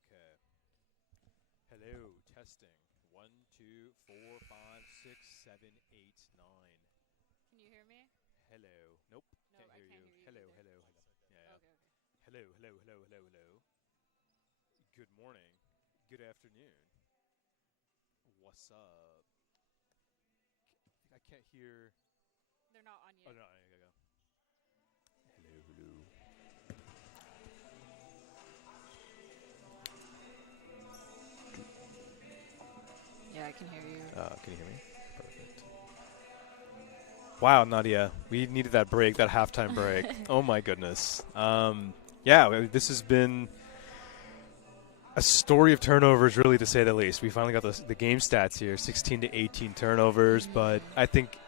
Okay. Hello, testing. 1, 2, 4, 5, 6, 7, 8, 9. Can you hear me? Hello. Nope. No, Can't I hear can't you. hear you Hello, either. hello, hello. Yeah. Okay, okay. Hello, hello, hello, hello, hello. Good morning. Good afternoon. What's up? I can't hear. They're not on Oh yet. no, I gotta go. Hello, hello. Yeah, I can hear you. Can you hear me? Perfect. Wow, Nadia, we needed that break, that halftime break. Oh my goodness. Yeah, this has been a story of turnovers, really, to say the least. We finally got the game stats here, 16 to 18 turnovers, but I think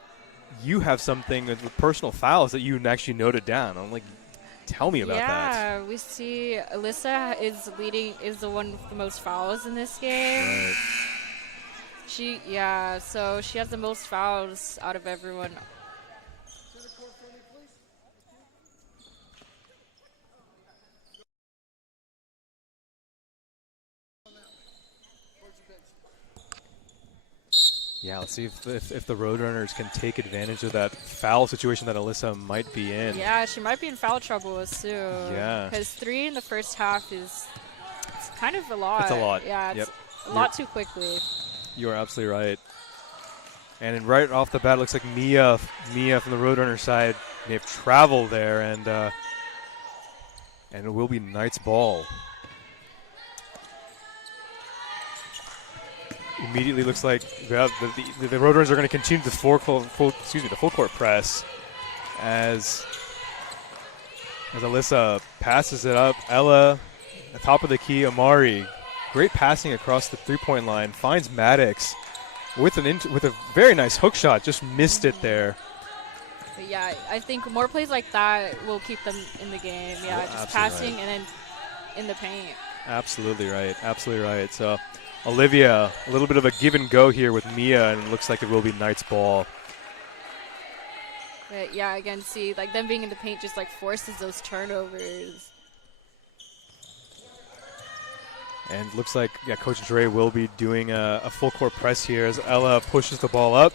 you have something with personal fouls that you actually noted down. I'm like, tell me about that. Yeah, we see Alyssa is the one with the most fouls in this game. Right. So she has the most fouls out of everyone. Yeah, let's see if the Roadrunners can take advantage of that foul situation that Alyssa might be in. Yeah, she might be in foul trouble soon. Yeah. Because 3 in the first half it's kind of a lot. It's a lot. Yeah, it's Yep. a lot too quickly. You are absolutely right. And right off the bat, it looks like Mia from the Roadrunner side may have traveled there, and it will be Knight's ball. Immediately looks like the Roadrunners are going to continue the full court press as Alyssa passes it up. Ella, at the top of the key, Amari, great passing across the three-point line, finds Maddox with a very nice hook shot, just missed it there. But yeah, I think more plays like that will keep them in the game. Yeah, just passing and then in the paint. Absolutely right. Absolutely right. So Olivia, a little bit of a give and go here with Mia, and it looks like it will be Knight's ball. But yeah, again, see, like them being in the paint just like forces those turnovers. And looks like Coach Dre will be doing a full court press here as Ella pushes the ball up,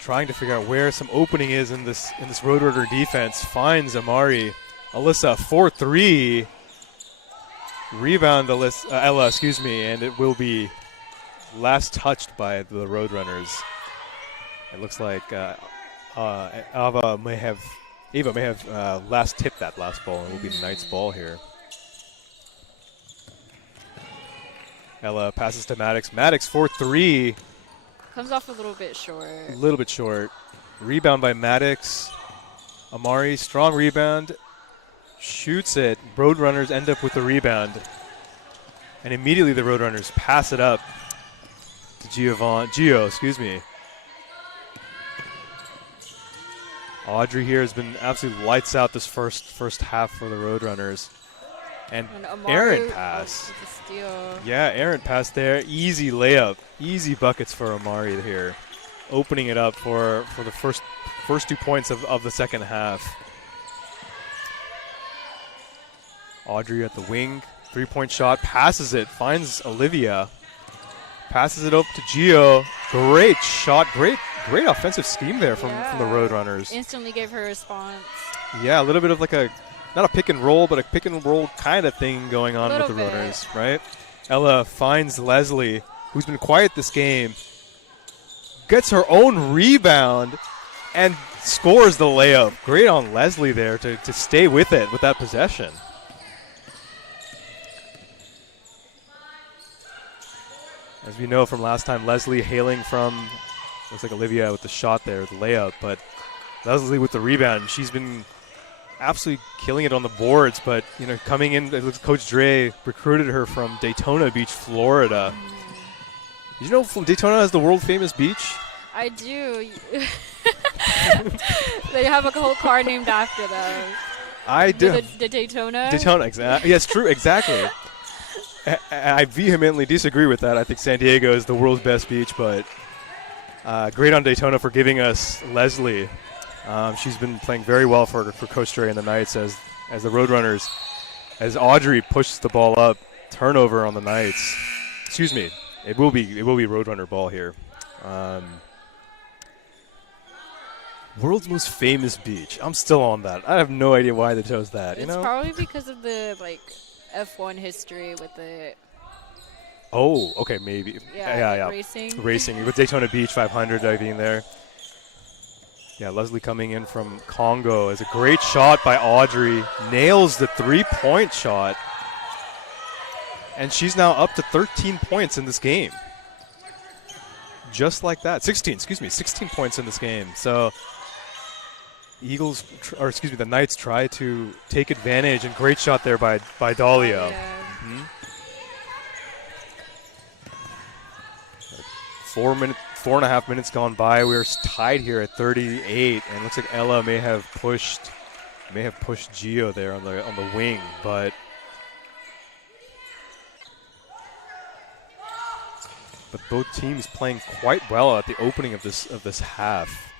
trying to figure out where some opening is in this Roadrunner defense. Finds Amari. Alyssa 4-3. Rebound Ella, and it will be last touched by the Roadrunners. It looks like Ava may have last tipped that last ball, and it will be the Knight's ball here. Ella passes to Maddox. Maddox 4-3. Comes off a little bit short. A little bit short. Rebound by Maddox. Amari, strong rebound. Shoots it. Roadrunners end up with the rebound. And immediately the Roadrunners pass it up to Gio, excuse me. Audrey here has been absolutely lights out this first half for the Roadrunners. And Aaron pass. With a steal. Yeah, Aaron pass there. Easy layup. Easy buckets for Amari here. Opening it up for the first 2 points of the second half. Audrey at the wing. 3-point shot. Passes it. Finds Olivia. Passes it up to Gio. Great shot. Great offensive scheme there from the Roadrunners. Instantly gave her a response. Yeah, a little bit of like not a pick and roll, but a pick and roll kind of thing going on with the Roadrunners, right? Ella finds Leslie, who's been quiet this game, gets her own rebound, and scores the layup. Great on Leslie there to stay with it with that possession. As we know from last time, Leslie hailing from, looks like Olivia with the shot there, the layup, but Leslie with the rebound. She's been absolutely killing it on the boards, but coming in, it looks Coach Dre recruited her from Daytona Beach, Florida. Did you know Daytona has the world famous beach? I do. They have a whole car named after them. I do. The Daytona? Daytona, exactly. Yes, true, exactly. I vehemently disagree with that. I think San Diego is the world's best beach, but Great on Daytona for giving us Leslie. She's been playing very well for Coach Dre and the Knights as the Roadrunners, as Audrey pushes the ball up. Turnover on the Knights. Excuse me. It will be Roadrunner ball here. World's most famous beach. I'm still on that. I have no idea why they chose that. It's probably because of the F1 history with the. Oh, okay, maybe. Yeah. Racing with Daytona Beach 500 being there. Yeah, Leslie coming in from Congo is a great shot by Audrey. Nails the 3-point shot. And she's now up to 13 points in this game. Just like that. 16 points in this game. So the Knights try to take advantage, and great shot there by Dahlia. Mm-hmm. 4.5 minutes gone by. We're tied here at 38, and it looks like Ella may have pushed Gio there on the wing, but both teams playing quite well at the opening of this half.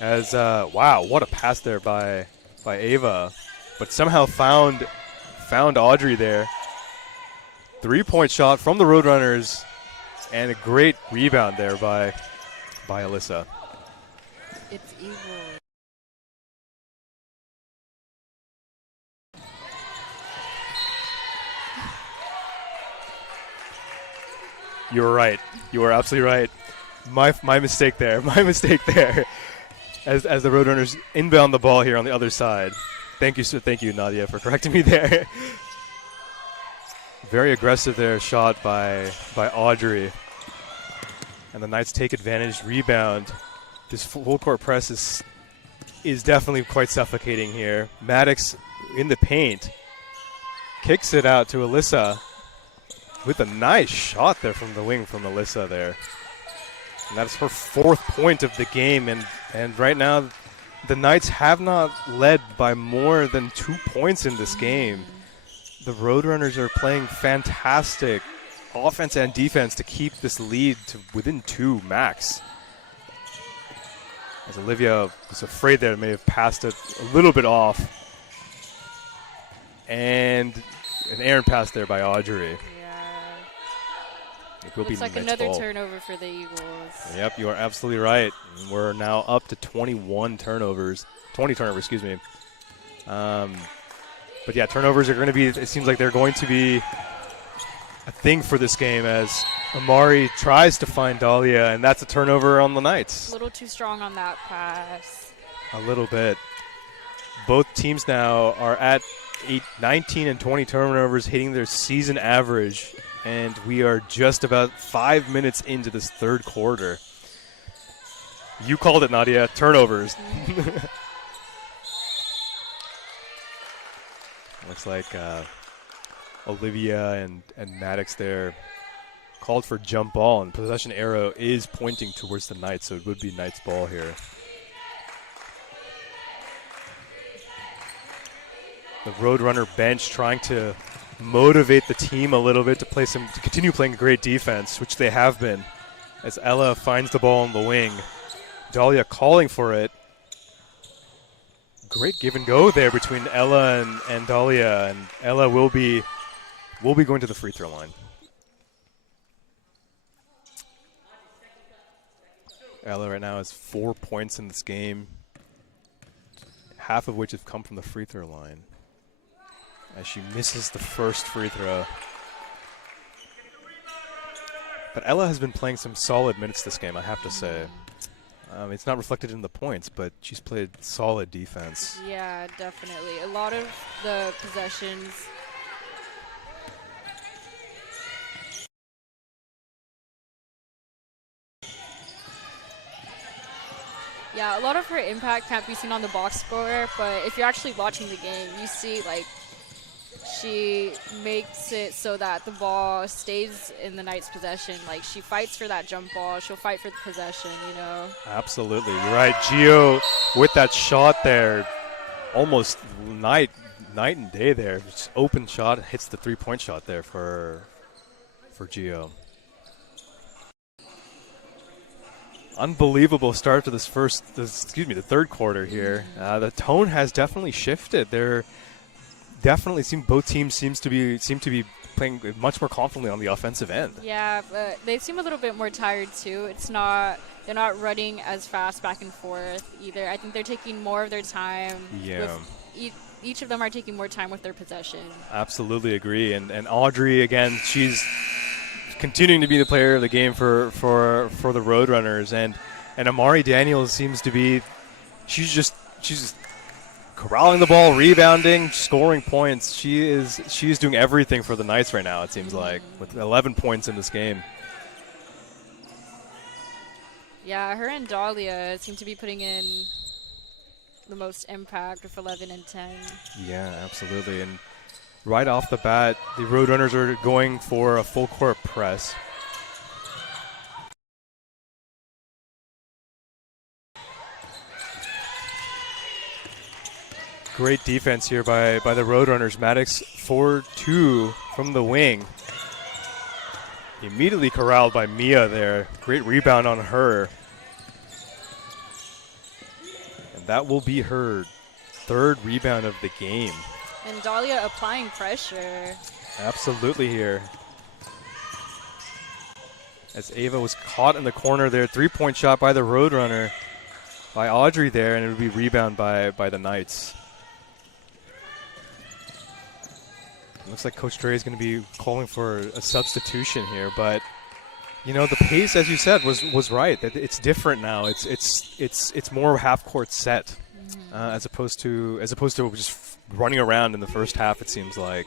As wow, what a pass there by Ava, but somehow found Audrey there. 3-point shot from the Roadrunners, and a great rebound there by Alyssa. It's evil. You were right. You were absolutely right. My mistake there. As the Roadrunners inbound the ball here on the other side. Thank you, Nadia, for correcting me there. Very aggressive there shot by Audrey. And the Knights take advantage, rebound. This full court press is definitely quite suffocating here. Maddox in the paint. Kicks it out to Alyssa with a nice shot there from the wing from Alyssa there. And that's her 4th point of the game. And right now, the Knights have not led by more than 2 points in this game. The Roadrunners are playing fantastic offense and defense to keep this lead to within 2 max. As Olivia was afraid that it may have passed it a little bit off. And an errant pass there by Audrey. It will Looks be like another turnover for the Eagles. Yep, you are absolutely right. We're now up to 20 turnovers, excuse me. But yeah, turnovers are going to be, it seems like they're going to be a thing for this game as Amari tries to find Dahlia, and that's a turnover on the Knights. A little too strong on that pass. A little bit. Both teams now are at 19 and 20 turnovers, hitting their season average. And we are just about 5 minutes into this third quarter. You called it, Nadia. Turnovers. Looks like Olivia and Maddox there called for jump ball, and possession arrow is pointing towards the Knights, so it would be Knights ball here. The Roadrunner bench trying to motivate the team a little bit to continue playing great defense, which they have been, as Ella finds the ball on the wing. Dahlia calling for it. Great give and go there between Ella and Dahlia, and Ella will be going to the free throw line. Ella right now has 4 points in this game, half of which have come from the free throw line, as she misses the first free throw. But Ella has been playing some solid minutes this game, I have to say. It's not reflected in the points, but she's played solid defense. Yeah, definitely. A lot of the possessions. Yeah, a lot of her impact can't be seen on the box score, but if you're actually watching the game, you see, like, she makes it so that the ball stays in the Knights' possession. Like, she fights for that jump ball. She'll fight for the possession, you know. Absolutely. You're right. Gio with that shot there, almost night and day there. Just open shot, hits the three-point shot there for Gio. Unbelievable start to the third quarter here. The tone has definitely shifted. Both teams seem to be playing much more confidently on the offensive end. Yeah, but they seem a little bit more tired too. They're not running as fast back and forth either. I think they're taking more of their time. Yeah. Each of them are taking more time with their possession. Absolutely agree. And Audrey, again, she's continuing to be the player of the game for the Roadrunners, and Amari Daniels seems to be she's just corralling the ball, rebounding, scoring points. She is doing everything for the Knights right now, it seems like, with 11 points in this game. Yeah, her and Dahlia seem to be putting in the most impact with 11 and 10. Yeah, absolutely. And right off the bat, the Roadrunners are going for a full court press. Great defense here by the Roadrunners. Maddox 4-2 from the wing. Immediately corralled by Mia there. Great rebound on her. And that will be her third rebound of the game. And Dahlia applying pressure. Absolutely here. As Ava was caught in the corner there. 3-point shot by the Roadrunner. By Audrey there, and it would be rebound by the Knights. Looks like Coach Dre is going to be calling for a substitution here, but you know the pace, as you said, was right. It's different now. It's more half court set as opposed to just running around in the first half. It seems like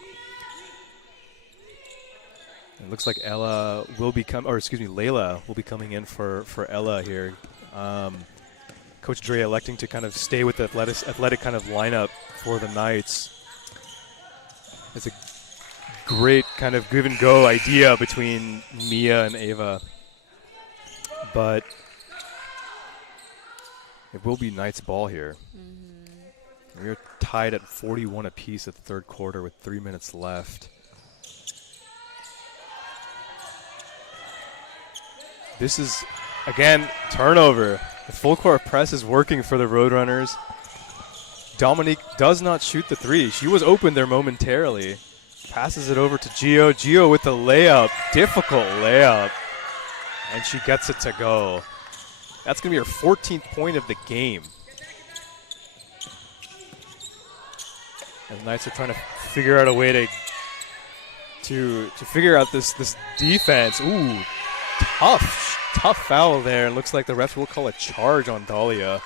it looks like Layla will be coming in for Ella here. Coach Dre electing to kind of stay with the athletic kind of lineup for the Knights. It's a great kind of give and go idea between Mia and Ava. But it will be Knights ball here. We're tied at 41 apiece at the third quarter with 3 minutes left. This is, again, turnover. The full court press is working for the Roadrunners. Dominique does not shoot the three. She was open there momentarily. Passes it over to Gio. Gio with the layup. Difficult layup. And she gets it to go. That's going to be her 14th point of the game. And the Knights are trying to figure out a way to figure out this defense. Ooh, tough foul there. It looks like the refs will call a charge on Dahlia.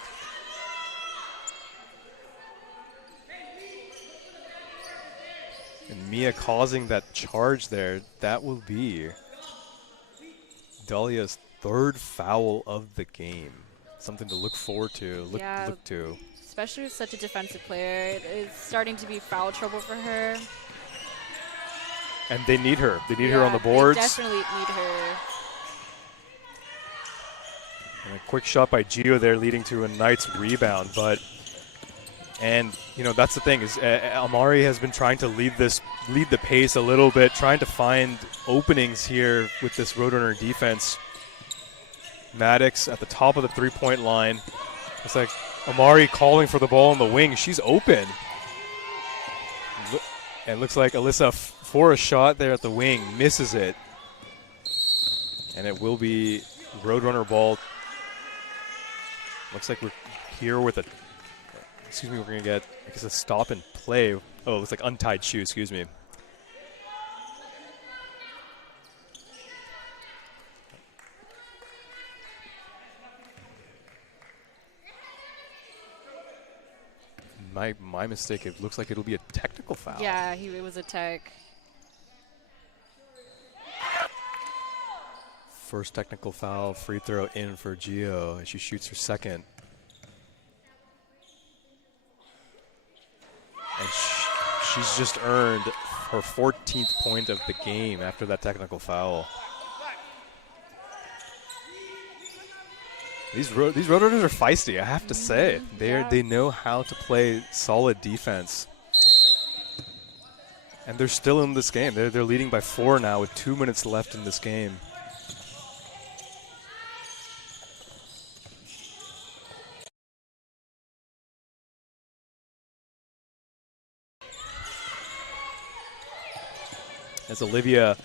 And Mia causing that charge there, that will be Dahlia's third foul of the game. Something to look forward to, look to. Especially with such a defensive player. It's starting to be foul trouble for her. And they need her. They need her on the boards. They definitely need her. And a quick shot by Gio there leading to a Knights rebound. And you know, that's the thing is Amari has been trying to lead the pace a little bit, trying to find openings here with this Roadrunner defense. Maddox at the top of the three-point line. It's like Amari calling for the ball on the wing. She's open. And looks like Alyssa for a shot there at the wing, misses it. And it will be Roadrunner ball. Looks like we're here with a we're going to get, I guess, a stop and play. Oh, it looks like untied shoe, excuse me. My mistake. It looks like it'll be a technical foul. Yeah, it was a tech. First technical foul, free throw in for Gio as she shoots her second. And she's just earned her 14th point of the game after that technical foul. These Roadrunners are feisty, I have to say. They know how to play solid defense. And they're still in this game. They're leading by 4 now with 2 minutes left in this game. as Olivia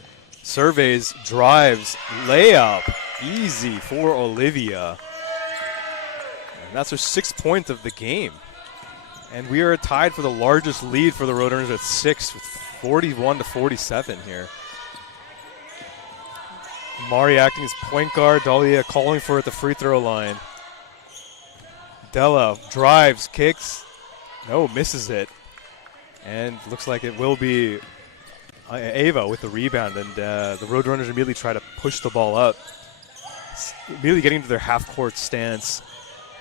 surveys, drives, layup. Easy for Olivia. And that's her 6th point of the game. And we are tied for the largest lead for the Roadrunners at 6 with 41-47 here. Mari acting as point guard. Dahlia calling for it at the free throw line. Della drives, kicks. No, misses it. And looks like it will be Ava with the rebound. And the Roadrunners immediately try to push the ball up. Immediately getting to their half-court stance.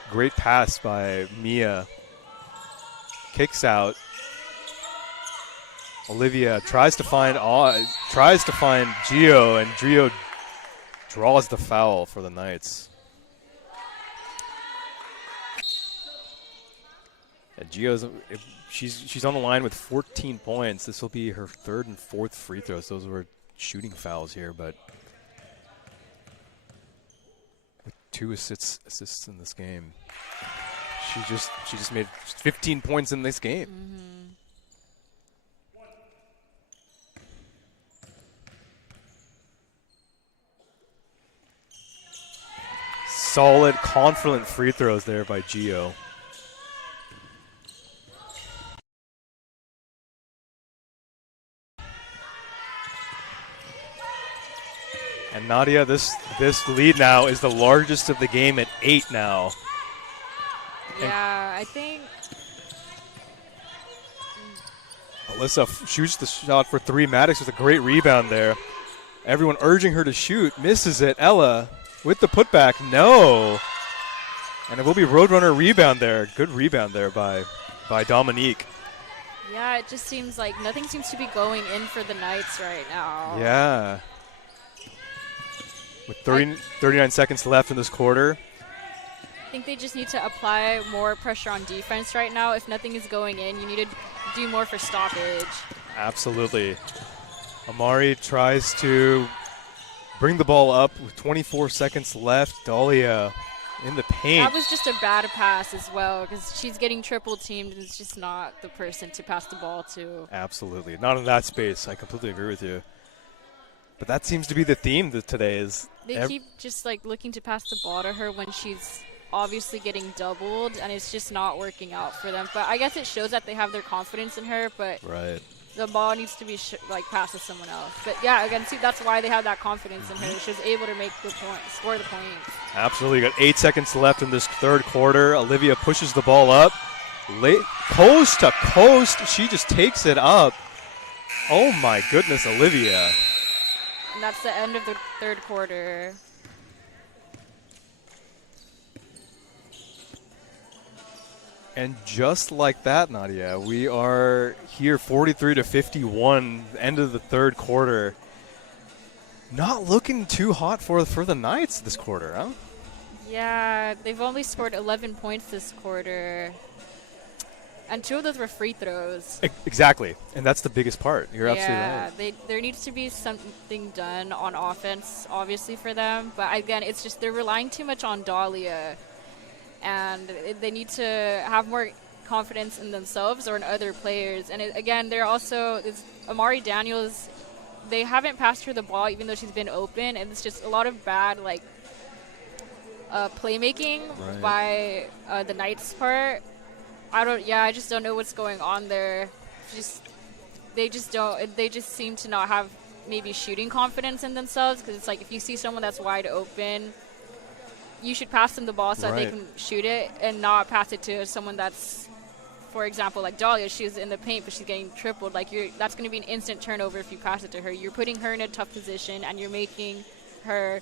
Great pass by Mia. Kicks out. Olivia tries to find Gio, and Gio draws the foul for the Knights. And Gio's she's on the line with 14 points. This will be her 3rd and 4th free throws. Those were shooting fouls here, but with 2 assists in this game. She just made 15 points in this game. Solid, confident free throws there by Gio. And Nadia, this lead now is the largest of the game at 8 now. Yeah, I think Alyssa shoots the shot for 3. Maddox with a great rebound there. Everyone urging her to shoot. Misses it. Ella with the putback. No. And it will be Roadrunner rebound there. Good rebound there by Dominique. Yeah, it just seems like nothing seems to be going in for the Knights right now. Yeah. With 39 seconds left in this quarter. I think they just need to apply more pressure on defense right now. If nothing is going in, you need to do more for stoppage. Absolutely. Amari tries to bring the ball up with 24 seconds left. Dahlia in the paint. That was just a bad pass as well because she's getting triple teamed and it's just not the person to pass the ball to. Absolutely. Not in that space. I completely agree with you. But that seems to be the theme today is they keep just like looking to pass the ball to her when she's obviously getting doubled and it's just not working out for them. But I guess it shows that they have their confidence in her, but right. The ball needs to be passed to someone else. But yeah, again, see, that's why they have that confidence in her. She was able to make the point, score the point. Absolutely. Got 8 seconds left in this 3rd quarter. Olivia pushes the ball up. Coast to coast. She just takes it up. Oh my goodness, Olivia. And that's the end of the 3rd quarter. And just like that, Nadia, we are here 43-51, end of the 3rd quarter. Not looking too hot for the Knights this quarter, huh? Yeah, they've only scored 11 points this quarter. And 2 of those were free throws. Exactly. And that's the biggest part. You're absolutely right. There needs to be something done on offense, obviously, for them. But again, it's just they're relying too much on Dahlia. And they need to have more confidence in themselves or in other players. And again, they're also Amari Daniels. They haven't passed her the ball even though she's been open, and it's just a lot of bad playmaking by the Knights' part. I just don't know what's going on there. They just seem to not have maybe shooting confidence in themselves because it's like if you see someone that's wide open, you should pass them the ball so that they can shoot it and not pass it to someone that's, for example, like Dahlia. She's in the paint, but she's getting tripled. That's going to be an instant turnover if you pass it to her. You're putting her in a tough position, and you're making her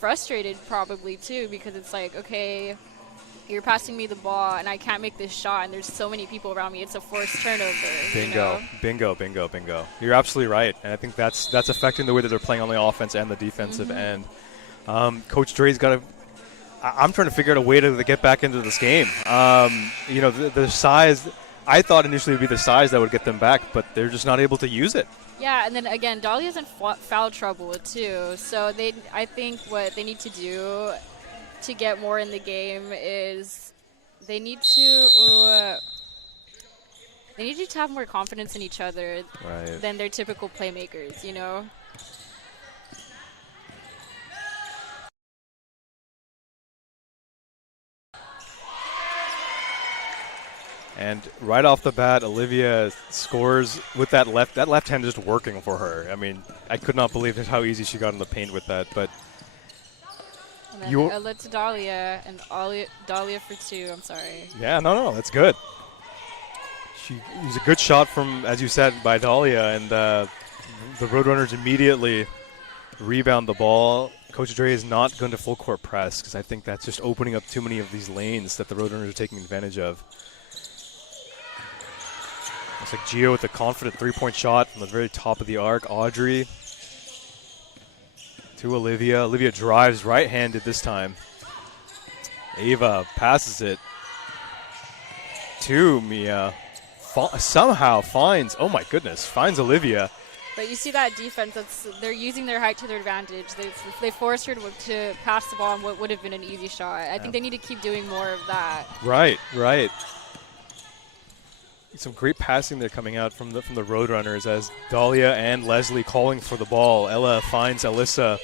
frustrated probably too because it's like, okay, you're passing me the ball, and I can't make this shot, and there's so many people around me. It's a forced turnover. Bingo, bingo, bingo, bingo. You're absolutely right, and I think that's affecting the way that they're playing on the offense and the defensive end. Coach Dre's got to. I'm trying to figure out a way to get back into this game. The size, I thought initially would be the size that would get them back, but they're just not able to use it. Yeah, and then again, Dahlia's in foul trouble too. So I think what they need to do to get more in the game is they need to They need to have more confidence in each other Right. than their typical playmakers, you know? And right off the bat, Olivia scores with that left. That left hand just working for her. I mean, I could not believe how easy she got in the paint with that. But And then Ella to Dahlia, and Dahlia for 2. I'm sorry. yeah, no, that's good. It was a good shot from, as you said, by Dahlia, and the Roadrunners immediately rebound the ball. Coach Dre is not going to full court press because I think that's just opening up too many of these lanes that the Roadrunners are taking advantage of. Looks like Gio with a confident three-point shot from the very top of the arc. Audrey to Olivia. Olivia drives right-handed this time. Ava passes it to Mia. Somehow finds, oh my goodness, finds Olivia. But you see that defense, they're using their height to their advantage. They forced her to pass the ball on what would have been an easy shot. I think they need to keep doing more of that. Right. Some great passing there coming out from the Roadrunners as Dahlia and Leslie calling for the ball. Ella finds Alyssa.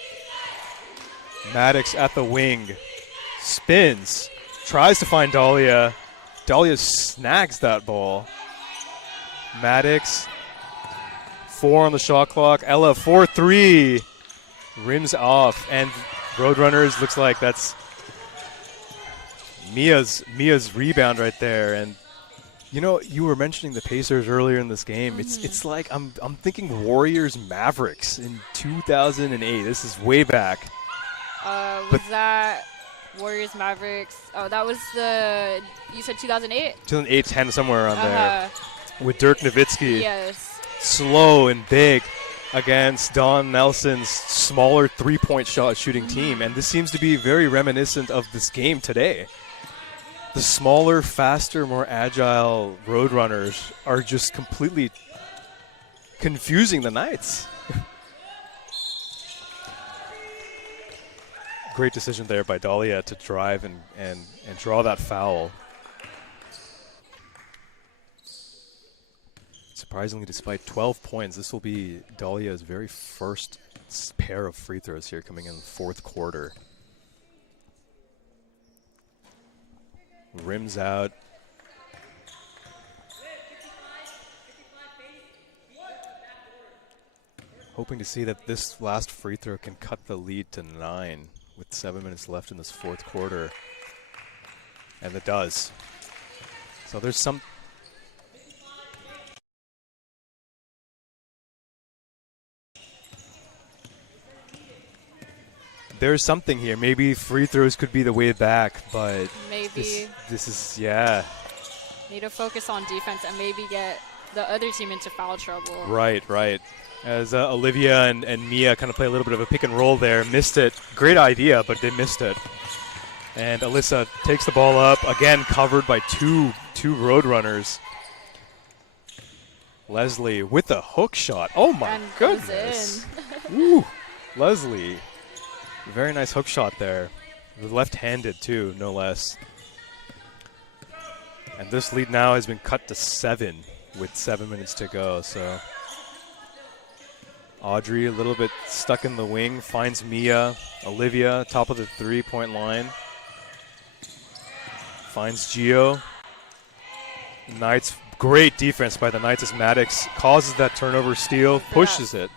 Maddox at the wing. Spins. Tries to find Dahlia. Dahlia snags that ball. Maddox. 4 on the shot clock. Ella 4-3. Rims off. And Roadrunners looks like that's Mia's rebound right there. And you know, you were mentioning the Pacers earlier in this game. Mm-hmm. It's like I'm thinking Warriors Mavericks in 2008. This is way back. Was that Warriors Mavericks? Oh, that was you said 2008? 2008, 10, somewhere around there. With Dirk Nowitzki. Yes. Slow and big against Don Nelson's smaller three-point shot shooting team. And this seems to be very reminiscent of this game today. The smaller, faster, more agile Roadrunners are just completely confusing the Knights. Great decision there by Dahlia to drive and draw that foul. Surprisingly, despite 12 points, this will be Dahlia's very first pair of free throws here coming in the fourth quarter. Rims out. Hoping to see that this last free throw can cut the lead to 9 with 7 minutes left in this fourth quarter. And it does. So there's some... There's something here. Maybe free throws could be the way back, but maybe this is, yeah. Need to focus on defense and maybe get the other team into foul trouble. Right. As Olivia and Mia kind of play a little bit of a pick and roll there. Missed it. Great idea, but they missed it. And Alyssa takes the ball up. Again, covered by two Roadrunners. Leslie with the hook shot. Oh, my goodness. Ooh, Leslie. Very nice hook shot there. Left-handed, too, no less. And this lead now has been cut to 7 with 7 minutes to go. So Audrey a little bit stuck in the wing, finds Mia. Olivia, top of the three-point line. Finds Gio. Knights, great defense by the Knights as Maddox causes that turnover steal, pushes it.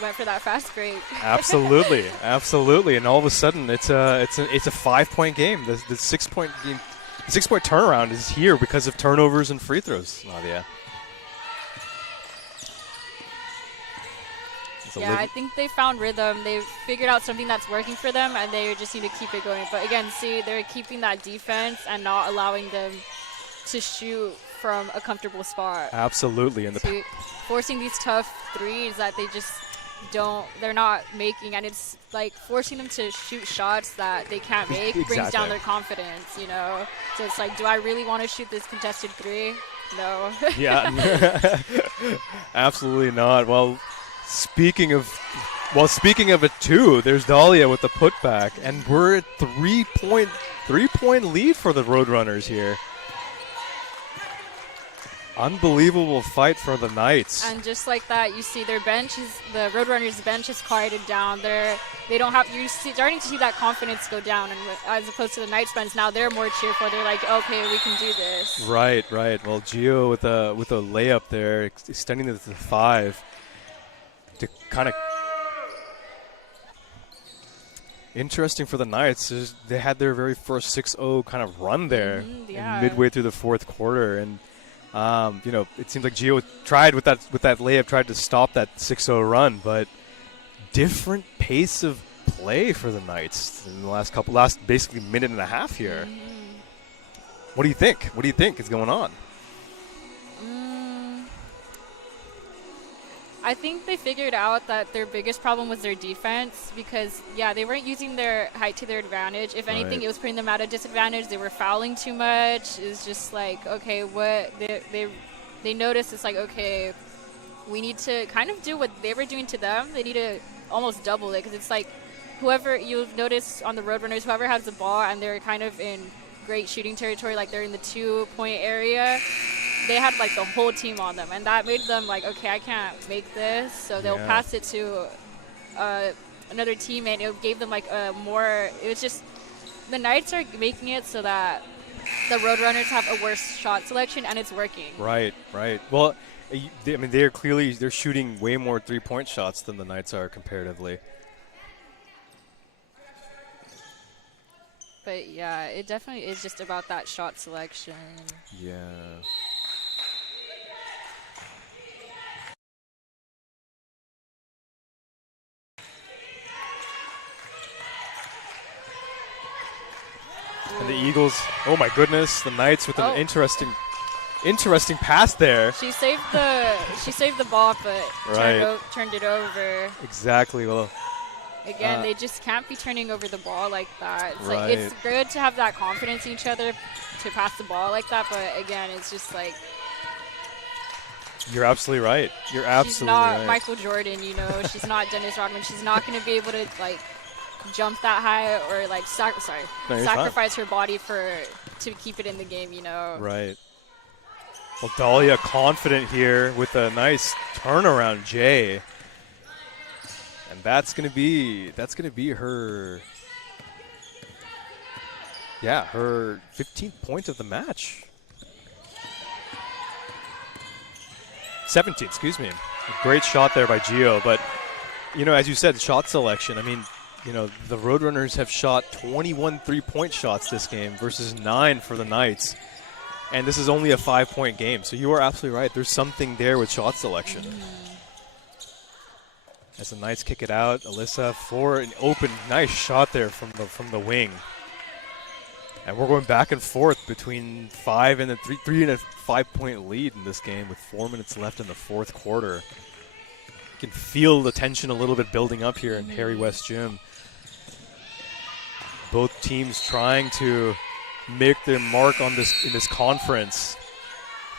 Went for that fast break. Absolutely. And all of a sudden, it's a 5-point game. The 6-point game, the 6-point turnaround is here because of turnovers and free throws. Nadia. Yeah, I think they found rhythm. They figured out something that's working for them, and they just need to keep it going. But again, see, they're keeping that defense and not allowing them to shoot from a comfortable spot. Absolutely, and forcing these tough threes that they're not making, and it's like forcing them to shoot shots that they can't make brings down their confidence, you know. So it's like, do I really want to shoot this contested three? No. Yeah, absolutely not. Well, speaking of it too, there's Dahlia with the putback, and we're at 3-point lead for the Roadrunners here. Unbelievable fight for the Knights. And just like that, you see their bench is the Roadrunners' bench is quieted down. They don't have you're starting to see that confidence go down, and as opposed to the Knights' bench, now they're more cheerful. They're like, okay, we can do this. Right. Well, Gio with a layup there, extending it to 5 to kind of. Interesting for the Knights is they had their very first 6-0 kind of run there midway through the fourth quarter, and it seems like Gio tried with that layup, tried to stop that 6-0 run, but different pace of play for the Knights in the last basically minute and a half here. What do you think? What do you think is going on? I think they figured out that their biggest problem was their defense because, they weren't using their height to their advantage. If anything, it was putting them at a disadvantage. They were fouling too much. It was just like, okay, what they noticed it's like, okay, we need to kind of do what they were doing to them. They need to almost double it because it's like whoever you've noticed on the Roadrunners, whoever has the ball and they're kind of in great shooting territory, like they're in the 2-point area, they had like the whole team on them, and that made them like, okay, I can't make this, so they'll pass it to another teammate. It gave them like a more. It was just the Knights are making it so that the Roadrunners have a worse shot selection, and it's working. Right. Well, they're shooting way more 3-point shots than the Knights are comparatively. But it definitely is just about that shot selection. Yeah. And the Eagles, oh my goodness, the Knights with an interesting pass there. She saved the ball, but turned it over. Exactly. Well, again, they just can't be turning over the ball like that. It's like it's good to have that confidence in each other to pass the ball like that, but again, it's just like you're absolutely right. She's not Michael Jordan, she's not Dennis Rodman. She's not going to be able to like jump that high or like sacrifice her body to keep it in the game, Right. Well, Dahlia confident here with a nice turnaround J. And that's gonna be her her 15th point of the match. 17th, excuse me. A great shot there by Gio, but as you said, shot selection. The Roadrunners have shot 21 3-point shots this game versus 9 for the Knights. And this is only a 5-point game. So you are absolutely right. There's something there with shot selection. As the Knights kick it out, Alyssa for an open, nice shot there from the wing. And we're going back and forth between 5 and a 3 and a 5-point lead in this game with 4 minutes left in the fourth quarter. You can feel the tension a little bit building up here in Harry West Gym. Both teams trying to make their mark in this conference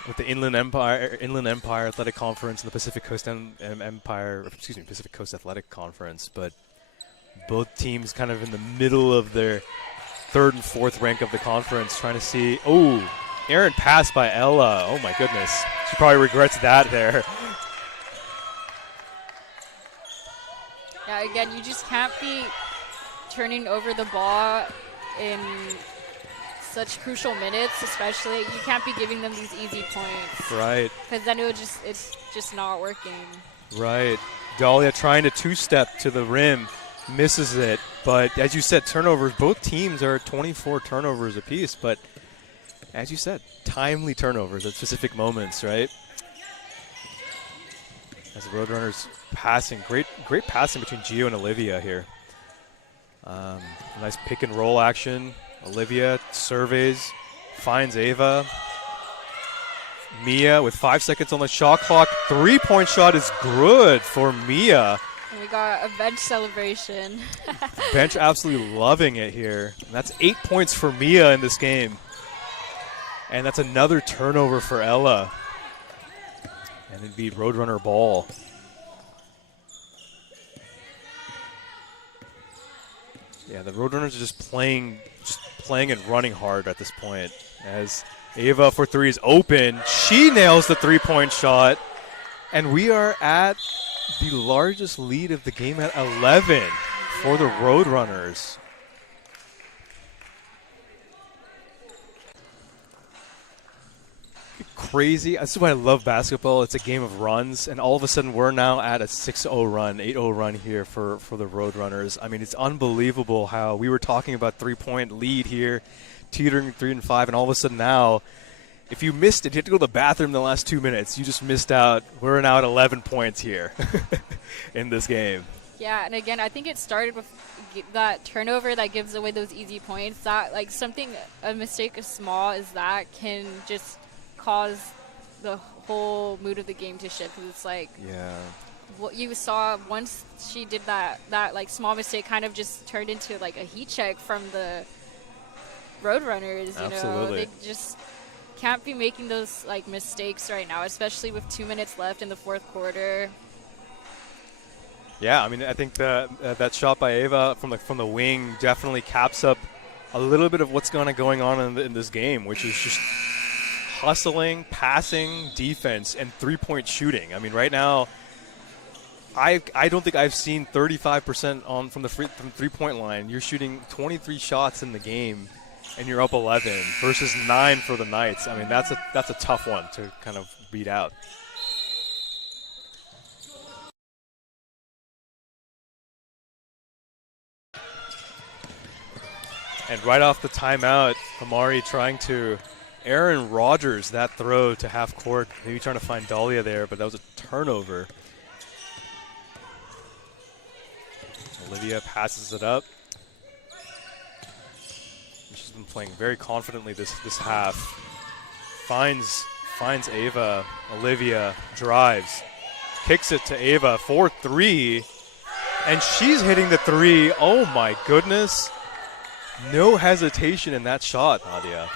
with the Inland Empire Athletic Conference and the Pacific Coast Pacific Coast Athletic Conference. But both teams kind of in the middle of their third and fourth rank of the conference, trying to see. Oh, errant pass by Ella. Oh my goodness, she probably regrets that there. Yeah, again, you just can't be turning over the ball in such crucial minutes, especially. You can't be giving them these easy points. Right. Because then it's just not working. Right. Dahlia trying to two-step to the rim, misses it. But as you said, turnovers, both teams are 24 turnovers apiece. But as you said, timely turnovers at specific moments, right? As the Roadrunners passing, great passing between Gio and Olivia here. Nice pick and roll action. Olivia surveys, finds Ava. Mia with 5 seconds on the shot clock. 3-point shot is good for Mia. And we got a bench celebration. Bench absolutely loving it here. And that's 8 points for Mia in this game. And that's another turnover for Ella. And it'd be Roadrunner ball. Yeah, the Roadrunners are just playing and running hard at this point. As Ava for three is open. She nails the three-point shot. And we are at the largest lead of the game at 11 for the Roadrunners. Crazy. This is why I love basketball. It's a game of runs, and all of a sudden we're now at a 6-0 run, 8-0 run here for the Roadrunners. I mean, it's unbelievable how we were talking about three-point lead here, teetering 3 and 5, and all of a sudden now, if you missed it, you had to go to the bathroom in the last 2 minutes. You just missed out. We're now at 11 points here in this game. Yeah, and again, I think it started with that turnover that gives away those easy points. That, like, a mistake as small as that can just cause the whole mood of the game to shift. It's like, yeah, what you saw once she did that like small mistake kind of just turned into like a heat check from the Roadrunners. You Absolutely. know, they just can't be making those like mistakes right now, especially with 2 minutes left in the fourth quarter. Yeah, I mean, I think that shot by Ava from the wing definitely caps up a little bit of what's going on in this game, which is just hustling, passing, defense, and three-point shooting. I mean, right now, I don't think I've seen 35% from three-point line. You're shooting 23 shots in the game, and you're up 11 versus 9 for the Knights. I mean, that's a tough one to kind of beat out. And right off the timeout, Amari trying to Aaron Rodgers that throw to half court, maybe trying to find Dahlia there, but that was a turnover. Olivia passes it up. She's been playing very confidently this half. Finds Ava. Olivia drives, kicks it to Ava for three, and she's hitting the three. Oh my goodness. No hesitation in that shot, Nadia.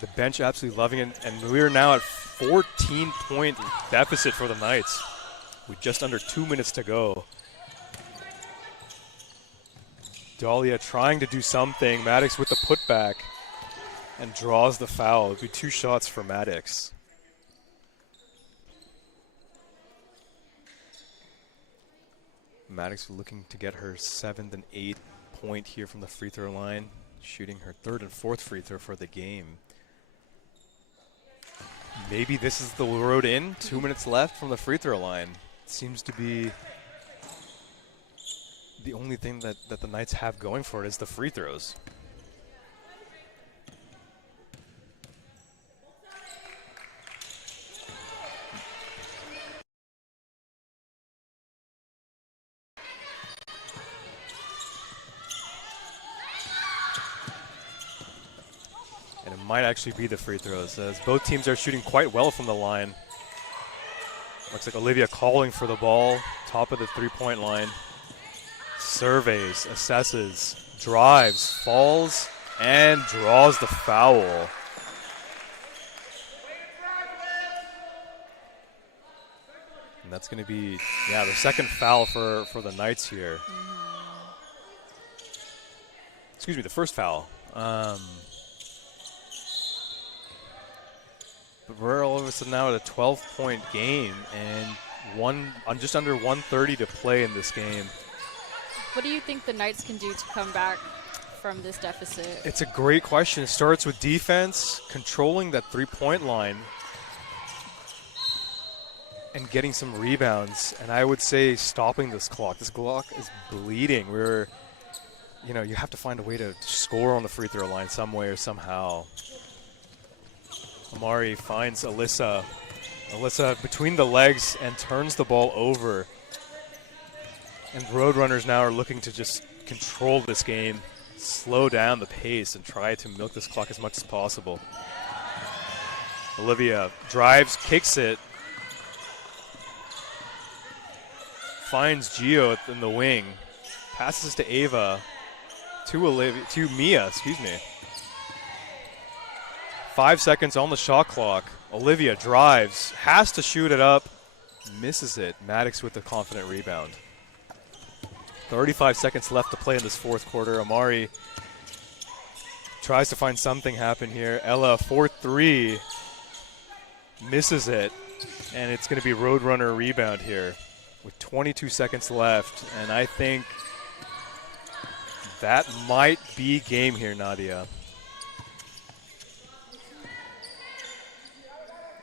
The bench absolutely loving it, and we're now at 14-point deficit for the Knights with just under 2 minutes to go. Dahlia trying to do something. Maddox with the putback and draws the foul. It'll be 2 shots for Maddox. Maddox looking to get her 7th and 8th point here from the free throw line, shooting her 3rd and 4th free throw for the game. Maybe this is the road in. 2 minutes left from the free throw line. Seems to be the only thing that the Knights have going for it is the free throws. And it might actually be the free throws, as both teams are shooting quite well from the line. Looks like Olivia calling for the ball, top of the three-point line. Surveys, assesses, drives, falls, and draws the foul. And that's going to be, the second foul for the Knights here. Excuse me, the first foul. But we're all of a sudden now at a 12-point game and just under 1:30 to play in this game. What do you think the Knights can do to come back from this deficit? It's a great question. It starts with defense, controlling that three-point line, and getting some rebounds. And I would say stopping this clock. This clock is bleeding. You have to find a way to score on the free throw line some way or somehow. Amari finds Alyssa. Alyssa between the legs and turns the ball over. And Roadrunners now are looking to just control this game, slow down the pace, and try to milk this clock as much as possible. Olivia drives, kicks it, finds Gio in the wing, passes to Ava, to Mia. 5 seconds on the shot clock. Olivia drives, has to shoot it up, misses it. Maddox with the confident rebound. 35 seconds left to play in this fourth quarter. Amari tries to find something happen here. Ella 4-3 misses it, and it's going to be Roadrunner rebound here with 22 seconds left, and I think that might be game here, Nadia.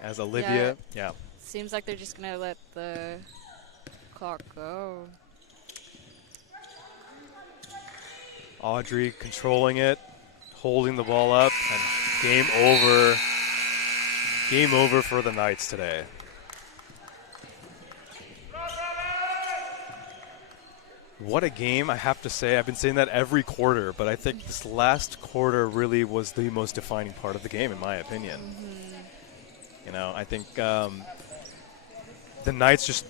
As Olivia, yeah. Seems like they're just going to let the clock go. Audrey controlling it, holding the ball up, and game over. Game over for the Knights today. What a game, I have to say. I've been saying that every quarter, but I think this last quarter really was the most defining part of the game, in my opinion. You know, I think the Knights just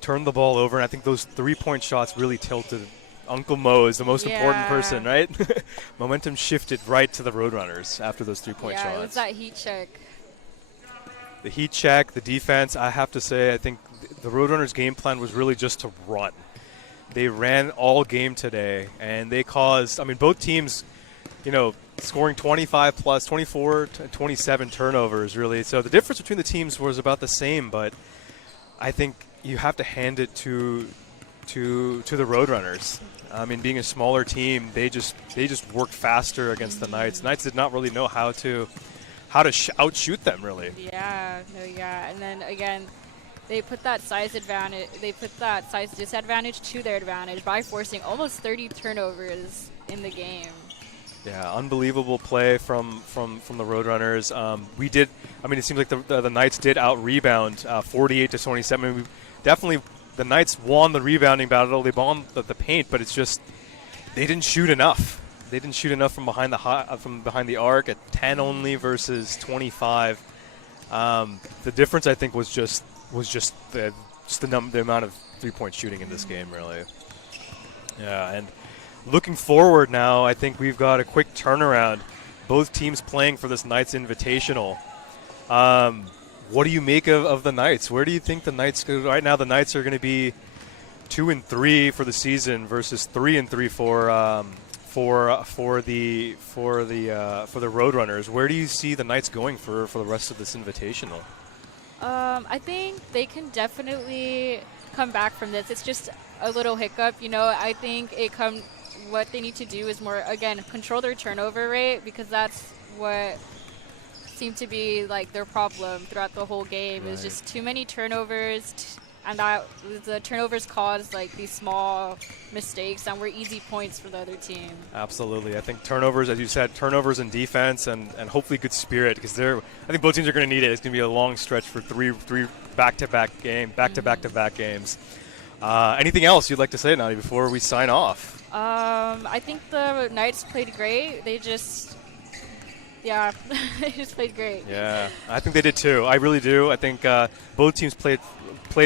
turned the ball over, and I think those three-point shots really tilted. Uncle Mo is the most important person, right? Momentum shifted right to the Roadrunners after those three-point shots. Yeah, it was that heat check. The heat check, the defense, I have to say, I think the Roadrunners' game plan was really just to run. They ran all game today, and they caused, I mean, both teams, you know, scoring 25 plus, 24 to 27 turnovers, really. So the difference between the teams was about the same, but I think you have to hand it to the Roadrunners. I mean, being a smaller team, they just worked faster against the Knights. Knights did not really know how to outshoot them, really. Yeah, and then again, they put that size disadvantage to their advantage by forcing almost 30 turnovers in the game. Yeah, unbelievable play from the Roadrunners. We did. I mean, it seems like the Knights did out rebound 48 to 27. I mean, definitely the Knights won the rebounding battle. They won the paint, but it's just they didn't shoot enough. They didn't shoot enough from behind the arc at 10 only versus 25. The difference, I think, was just the amount of three-point shooting in this game, really. Yeah, and looking forward now, I think we've got a quick turnaround. Both teams playing for this Knights Invitational. What do you make of the Knights? Where do you think the Knights go? Right now, the Knights are going to be 2-3 for the season versus 3-3 for the Roadrunners. Where do you see the Knights going for the rest of this Invitational? I think they can definitely come back from this. It's just a little hiccup, you know. I think what they need to do is more, again, control their turnover rate, because that's what seemed to be like their problem throughout the whole game. Right. It was just too many turnovers, and the turnovers caused like these small mistakes and were easy points for the other team. Absolutely. I think turnovers, as you said, turnovers and defense, and hopefully good spirit, because I think both teams are going to need it. It's going to be a long stretch for three back-to-back games. Anything else you'd like to say, Nadia, before we sign off? I think the Knights played great. They just played great. Yeah, I think they did too. I really do. I think both teams played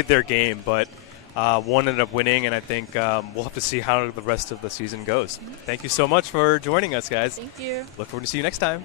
their game, but one ended up winning, and I think we'll have to see how the rest of the season goes. Thank you so much for joining us, guys. Thank you. Look forward to see you next time.